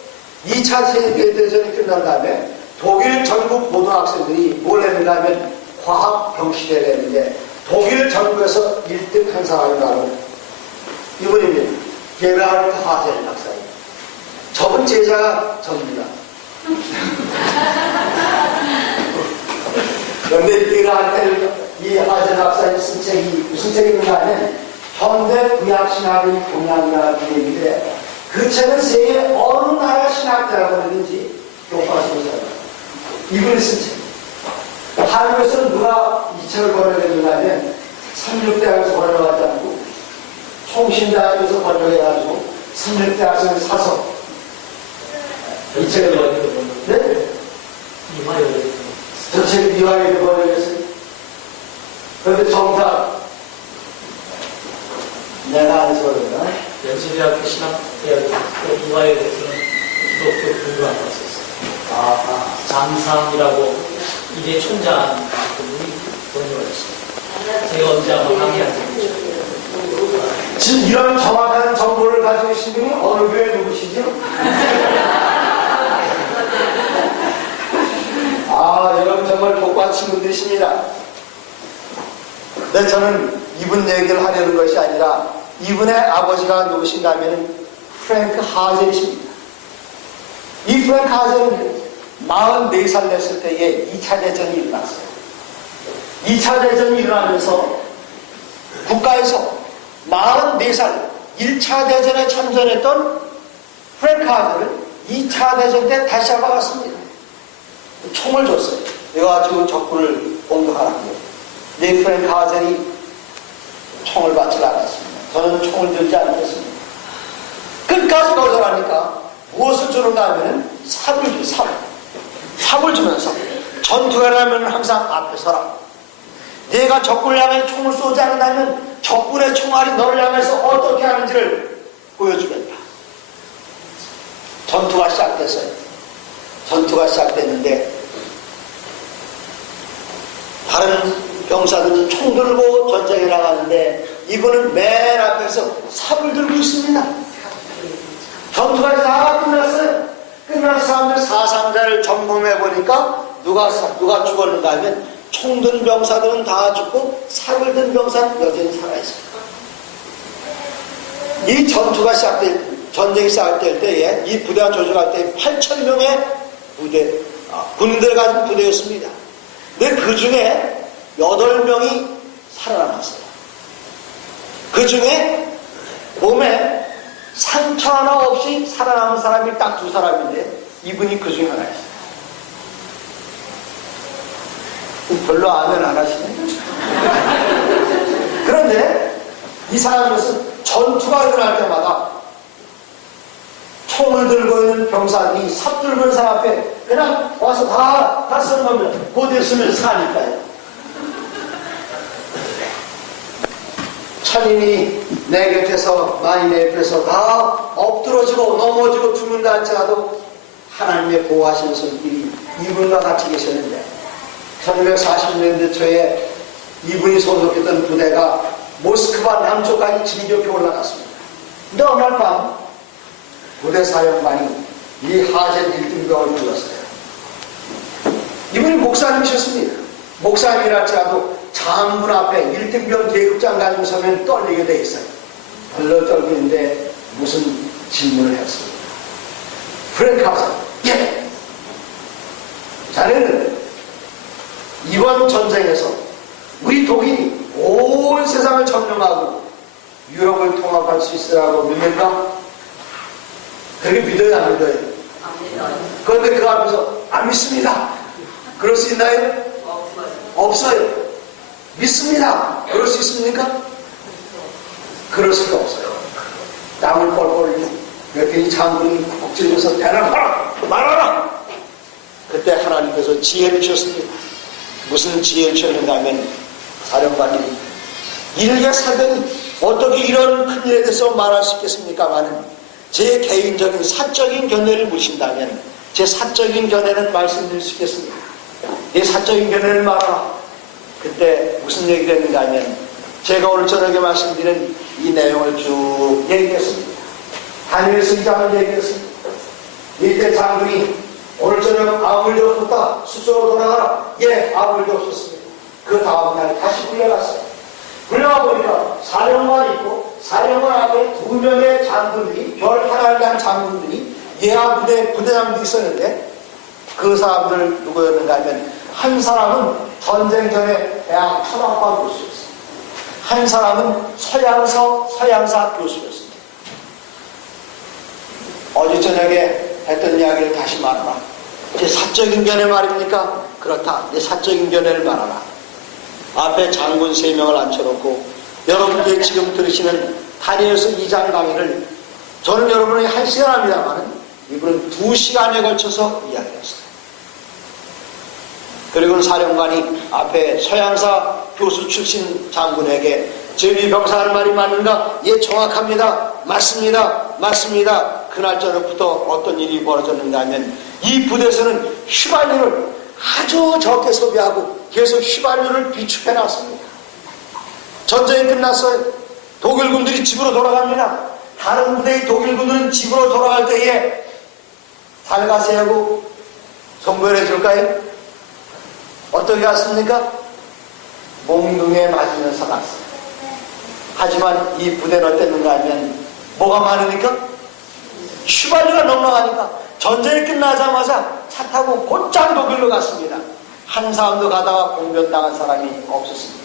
2차 세계대전이 끝난 다음에 독일 전국 고등학생들이 뭘 했는가 하면 과학 경시대회를 했는데 독일 전국에서 1등 한 사람이 바로 이분입니다. 게라르트 하젤 박사님. 저분 제자가 접니다. 그런데 이 하젤 박사님 쓴 책이 무슨 책인가 하면 현대 구약신학의 동양이라는 얘기인데 그 책은 세계 어느 나라 신학자라고 그러는지 교과서에서 이분이 쓴 책. 한국에서는 누가 이 책을 번역했는가 하면 삼육대학에서 번역하지 않고 총신대학에서 번역해가지고 삼육대학에서 사서 이 책을 네? 저 책을 이화여대 번역했어요. 그런데 정작 내가 안 써야 연세대학교 신학대학교 이화여대에서는 기독교 교육을 안 받았었어요. 장상이라고 이게 총장 분이 번역을 했어요. 제가 언제 한번 강의한 적이 있죠. 지금 이런 정확한 정보를 가지고 계신 분이 어느 교회 누구시죠? 여러분 정말 복과 친구들이십니다. 근데 저는 이분 얘기를 하려는 것이 아니라 이분의 아버지가 누구신가 하면 프랭크 하젤이십니다. 이 프랭크 하젤은 44살 됐을 때에 2차 대전이 일어났어요. 2차 대전이 일어나면서 국가에서 44살 1차 대전에 참전했던 프랭크 하젤을 2차 대전 때 다시 잡아갔습니다. 총을 줬어요. 이거 가지고 적군을 공격하라고. 네, 프랭크 하젤이 총을 받지 않았습니다. 저는 총을 들지 않겠습니다. 끝까지 거절하니까 무엇을 주는가 하면 삽을 줘, 삽을 주면서 전투에 나면 항상 앞에 서라. 내가 적군을 향해 총을 쏘지 않는다면 적군의 총알이 너를 향해서 어떻게 하는지를 보여주겠다. 전투가 시작됐어요. 전투가 시작됐는데 다른 병사들은 총 들고 전쟁에 나가는데 이분은 맨 앞에서 삽을 들고 있습니다. 전투가 다 끝났어요. 끝난 사람들 사상자를 점검해 보니까 누가 죽었는가 하면 총 든 병사들은 다 죽고 삽을 든 병사는 여전히 살아있습니다. 이 전투가 전쟁이 시작될 때에 이 부대가 조직할 때 8,000명의 군대를 가진 부대였습니다. 근데 그 중에 8명이 살아남았어요. 그 중에 몸에 상처 하나 없이 살아남은 사람이 딱 2사람인데 이분이 그 중에 하나였어요. 별로 아멘 안 하시네. 그런데 이 사람은 전투가 일어날 때마다 총을 들고 있는 병사들이 삽 들고 있는 사람 앞에 그냥 와서 다 쓰는 거면 고대 쓰면 사니까요. 천인이 내 곁에서 많이 내 옆에서 다 엎드러지고 넘어지고 죽는다 할지라도 하나님의 보호하시는 손길이 이분과 같이 계셨는데 1940년대 초에 이분이 소속했던 부대가 모스크바 남쪽까지 진격해 올라갔습니다. 근데 어느 날 밤 부대 사령관이 이 하젤 1등병을 불렀어요. 이분이 목사님이셨습니다. 목사님이랄지라도 장군 앞에 1등병 계급장 가지고 서면 떨리게 돼 있어요. 벌렁 떨리는데 무슨 질문을 했습니다. 프랭크 하젤, 예! 자네는 이번 전쟁에서 우리 독일이 온 세상을 점령하고 유럽을 통합할 수 있으라고 믿는가? 그렇게 믿어요, 안 믿어요? 안 믿어요. 그런데 그 앞에서 안 믿습니다. 그럴 수 있나요? 없어요. 믿습니다. 그럴 수 있습니까? 그럴 수가 없어요. 땀을 뻘뻘 흘리고 이 장군이 콕 찔러서 대답하라! 말하라! 그때 하나님께서 지혜를 주셨습니다. 무슨 지혜를 주셨는가 하면 사령관이 일개 사병이 어떻게 이런 큰일에 대해서 말할 수 있겠습니까마는 제 개인적인 사적인 견해를 묻신다면 제 사적인 견해는 말씀드릴 수 있겠습니다. 내 사적인 견해를 말하라. 그때 무슨 얘기를 했는가 하면 제가 오늘 저녁에 말씀드리는 이 내용을 쭉 얘기했습니다. 다니엘서 2장을 얘기했습니다. 이때 장군이 오늘 저녁 아무 일도 없었다. 숙소로 돌아가라. 예, 아무 일도 없었습니다. 그 다음날 다시 불려갔어요. 불려가 보니까 사령관이 있고 사령관 앞에 2명의 장군들이 별 하나를 단 장군들이 예하 부대장들이 있었는데 그 사람들 누구였는가 하면 한 사람은 전쟁 전에 대학 철학과 교수였습니다. 한 사람은 서양사 교수였습니다. 어제 저녁에 했던 이야기를 다시 말하라. 제 사적인 견해 말입니까? 그렇다. 내 사적인 견해를 말하라. 앞에 장군 3명을 앉혀놓고 여러분들이 지금 들으시는 다니엘서 2장 강의를 저는 여러분이 1시간 합니다만 이분은 2시간에 걸쳐서 이야기했어요. 그리고 사령관이 앞에 서양사 교수 출신 장군에게 저희 병사 하는 말이 맞는가? 예, 정확합니다. 맞습니다. 맞습니다. 그날 저녁부터 어떤 일이 벌어졌는가 하면 이 부대에서는 휘발유를 아주 적게 소비하고 계속 휘발유를 비축해 놨습니다. 전쟁이 끝났어요. 독일군들이 집으로 돌아갑니다. 다른 부대의 독일군들은 집으로 돌아갈 때에 잘 가세요 하고 송별해 줄까요? 어떻게 갔습니까? 몽둥이에 맞으면서 갔어요. 하지만 이 부대는 어땠는가 하면 뭐가 많으니까? 휘발유가 넉넉하니까 전쟁이 끝나자마자 차 타고 곧장 독일로 갔습니다. 한 사람도 가다가 공변당한 사람이 없었습니다.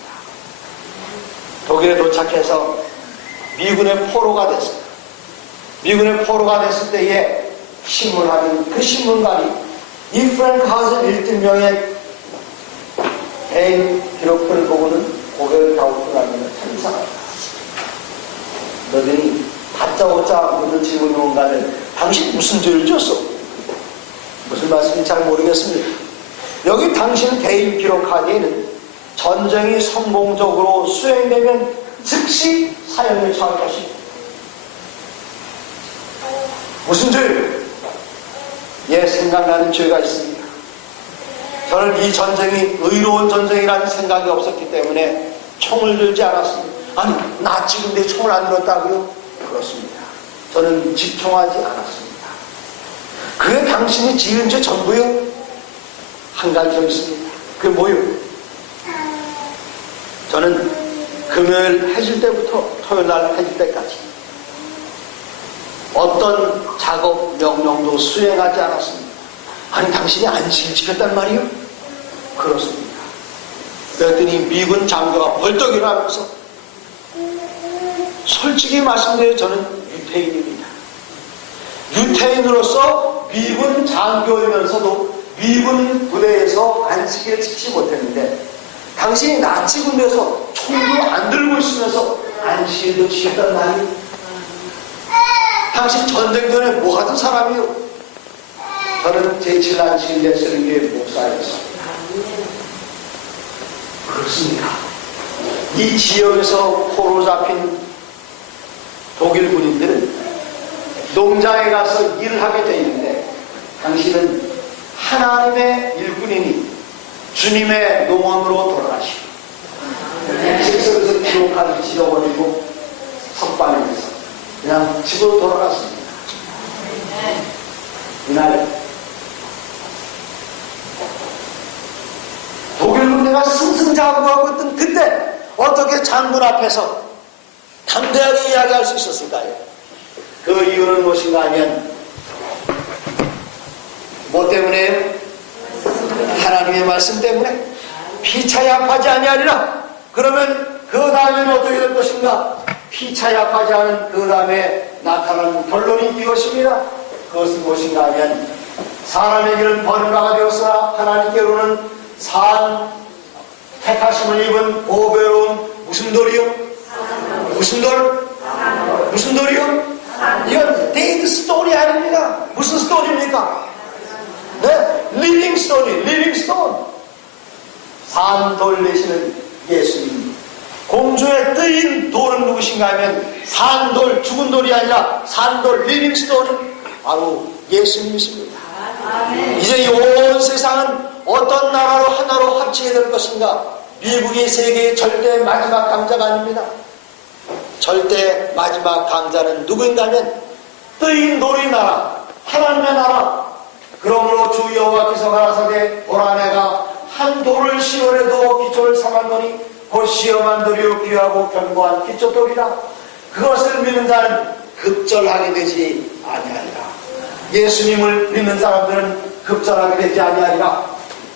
독일에 도착해서 미군의 포로가 됐어요. 미군의 포로가 됐을 때에 신문하는 그 신문관이 이 프랭크 하우젠 1등명의 개인 기록들을 보고는 고개를 갸우뚱하면 참 이상하다. 너희들이 다짜고짜 묻는 질문이 뭔가 하면 당신 무슨 죄를 졌어? 무슨 말씀인지 잘 모르겠습니다. 여기 당신 개인 기록 하기에는 전쟁이 성공적으로 수행되면 즉시 사형에 처할 것입니다. 무슨 죄예요? 예, 생각나는 죄가 있습니다. 저는 이 전쟁이 의로운 전쟁이라는 생각이 없었기 때문에 총을 들지 않았습니다. 아니, 나 지금 내 총을 안 들었다고요? 그렇습니다. 저는 집총하지 않았습니다. 그게 당신이 지은 죄 전부요? 한 가지 더 있습니다. 그게 뭐요? 저는 금요일 해질 때부터 토요일 날 해질 때까지 어떤 작업 명령도 수행하지 않았습니다. 아니, 당신이 안식일 지켰단 말이요? 그렇습니다. 그랬더니 미군 장교가 벌떡 일어나면서 솔직히 말씀드려 저는 유태인입니다. 유태인으로서 미군 장교이면서도 미군 부대에서 안식일을 지키지 못했는데 당신이 나치 군대에서 총도 안 들고 있으면서 안식일도 지켰단 말이에요? 당신 전쟁 전에 뭐 하던 사람이요? 저는 제7안식일 예수님의 목사였습니다. 그렇습니다. 이 지역에서 포로 잡힌 독일 군인들은 농장에 가서 일을 하게 돼 있는데 당신은 하나님의 일꾼이니 주님의 농원으로 돌아가시고 책석에서 기록하기 지어버리고 석방에서 그냥 집으로 돌아갔습니다. 이날 독일 군대가 승승장구하고 있던 그때 어떻게 장군 앞에서 담대하게 이야기할 수 있었을까요? 그 이유는 무엇인가 하면 뭐 때문에요? 하나님의 말씀 때문에 피차에 아파하지 아니하리라. 그러면 그 다음에는 어떻게 될 것인가? 피차에 아파하지 않은 그 다음에 나타나는 결론이 이것입니다. 그것은 무엇인가 하면 사람에게는 번화가 되었으나 하나님께로는 산 택하심을 입은 보배로운 무슨 돌이요? 무슨 돌? 무슨 돌이요? 이건 데이트 스토리 아닙니다. 무슨 스토리입니까? 네? 리빙스톤. 산돌 되시는 예수님. 공주의 뜨인 돌은 누구신가 하면 산돌, 죽은 돌이 아니라 산돌, 리빙스톤이 바로 예수님이십니다. 이제 이 온 세상은 어떤 나라로 하나로 합치게 될 것인가? 미국이 세계의 절대 마지막 강자가 아닙니다. 절대 마지막 강자는 누구인가 하면 뜨인 돌이 나라, 하나님의 나라. 그러므로 주 여호와께서 가라사대 보라내가 한 돌을 시온에도 기초를 삼았노니 곧 시험한 돌이요 귀하고 견고한 기초돌이라. 그것을 믿는 자는 급절하게 되지 아니하리라. 예수님을 믿는 사람들은 급절하게 되지 아니하리라.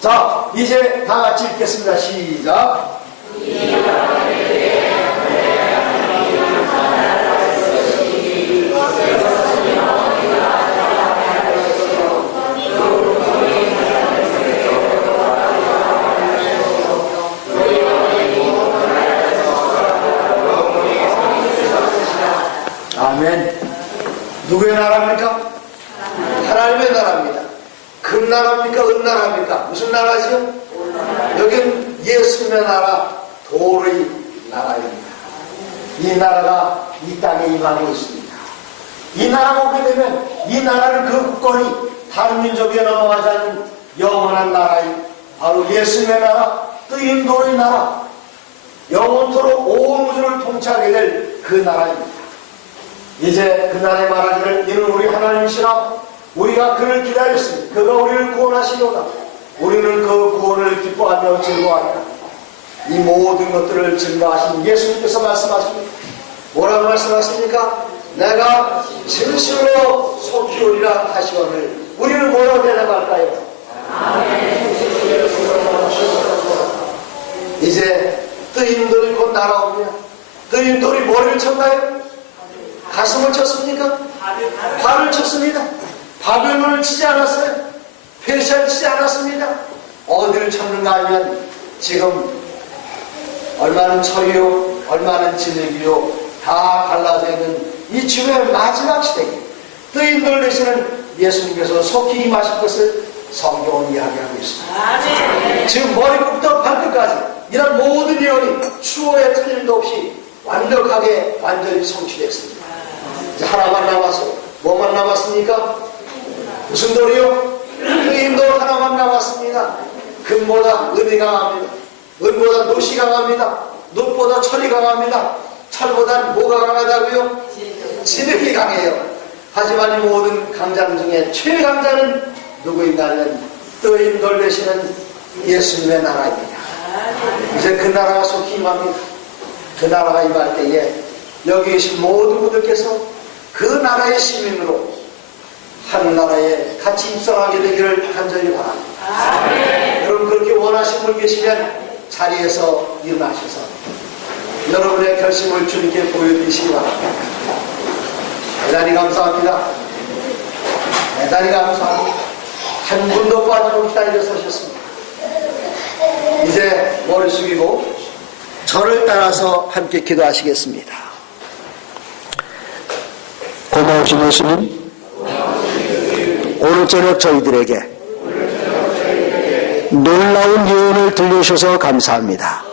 자, 이제 다 같이 읽겠습니다. 시작. 아멘. 누구의 나라입니까? 하나님의 나라입니다. 금나라입니까? 은나라입니까? 무슨 나라지요? 여기는 예수님의 나라, 도의 나라입니다. 이 나라가 이 땅에 임하고 있습니다. 이 나라가 오게 되면 이 나라는 그 국권이 다른 민족에 넘어가지 않는 영원한 나라인 바로 예수님의 나라, 뜨인 도의 나라, 영원토록 온 우주를 통치하게 될 그 나라입니다. 이제 그 나라의 말하기를 이는 우리 하나님이시라 우리가 그를 기다렸습니다. 그가 우리를 구원하시려다. 우리는 그 구원을 기뻐하며 즐거워한다. 이 모든 것들을 증거하신 예수님께서 말씀하십니다. 뭐라고 말씀하십니까? 내가 진실로 속히 오리라 하시거늘 우리는 뭐라고 대답할까요? 이제 뜨인돌이 곧 날아옵니다. 뜨인돌이 머리를 쳤나요? 가슴을 쳤습니까? 발을 쳤습니다. 바벨론을 치지 않았어요. 페르시아를 치지 않았습니다. 어디를 쳤는가 하면 지금 얼마는 철이요 얼마는 진흙이요 다 갈라져 있는 이 지구의 마지막 시대에 뜨인돌 되시는 예수님께서 속히 임하실 것을 성경은 이야기하고 있습니다. 지금 머리끝부터 발끝까지 이런 모든 예언이 추호에 틀림도 없이 완벽하게 완전히 성취됐습니다. 이제 하나만 남았어요. 뭐만 남았습니까? 무슨 돌이요? 뜨인돌 하나만 남았습니다. 금보다 은이 강합니다. 은보다 노시 강합니다. 놋보다 철이 강합니다. 철보다 뭐가 강하다고요? 진흙이 강해요. 하지만 이 모든 강자들 중에 최강자는 누구인가 하면 뜨인돌 되시는 예수님의 나라입니다. 이제 그 나라가 속히 임합니다. 그 나라가 임할 때에 여기 계신 모든 분들께서 그 나라의 시민으로 하늘나라에 같이 입성하게 되기를 간절히 바랍니다. 여러분 그렇게 원하시는 분 계시면 자리에서 일어나셔서 여러분의 결심을 주님께 보여드리시기 바랍니다. 대단히 감사합니다. 대단히 감사합니다. 한 분도 빠짐없이 달려 서셨습니다. 이제 머리 숙이고 저를 따라서 함께 기도하시겠습니다. 고마우신 예수님, 오늘 저녁 저희들에게 놀라운 예언을 들려주셔서 감사합니다.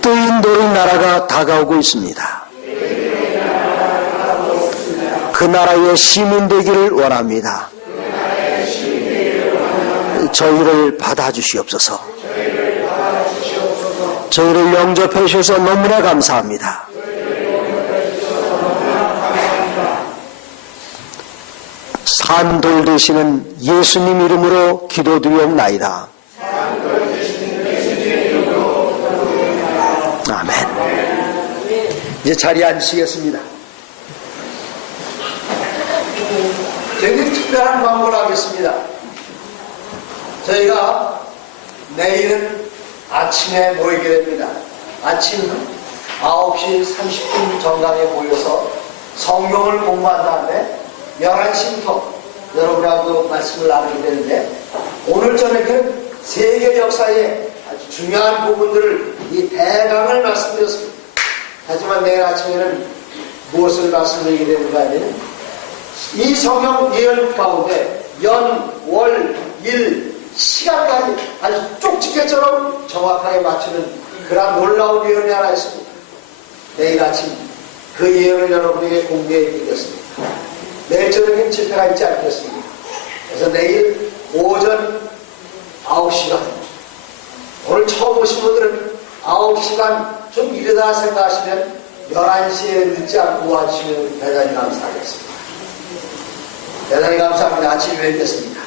뜨인돌의 나라가 다가오고 있습니다. 그 나라의 시민 되기를 원합니다. 저희를 받아주시옵소서. 저희를 영접해 주셔서 너무나 감사합니다. 산돌 되시는 예수님 이름으로 기도드리옵나이다. 아멘. 이제 자리에 앉으시겠습니다. 굉장히 특별한 광고를 하겠습니다. 저희가 내일은 아침에 모이게 됩니다. 아침 9시 30분 정각에 모여서 성경을 공부한 다음에 11시부터 여러분하고 말씀을 나누게 되는데 오늘 저녁에는 세계 역사의 아주 중요한 부분들을 이 대강을 말씀드렸습니다. 하지만 내일 아침에는 무엇을 말씀드리게 되는가 하면 이 성경 예언 가운데 연, 월, 일, 시간까지 아주 쪽집게처럼 정확하게 맞추는 그런 놀라운 예언이 하나 있습니다. 내일 아침 그 예언을 여러분에게 공개해 드리겠습니다. 내일 저녁엔 집회가 있지 않겠습니다. 그래서 내일 오전 9시간 오늘 처음 오신 분들은 9시간 좀 이르다 생각하시면 11시에 늦지 않고 와주시면 대단히 감사하겠습니다. 대단히 감사합니다. 아침에 뵙겠습니다.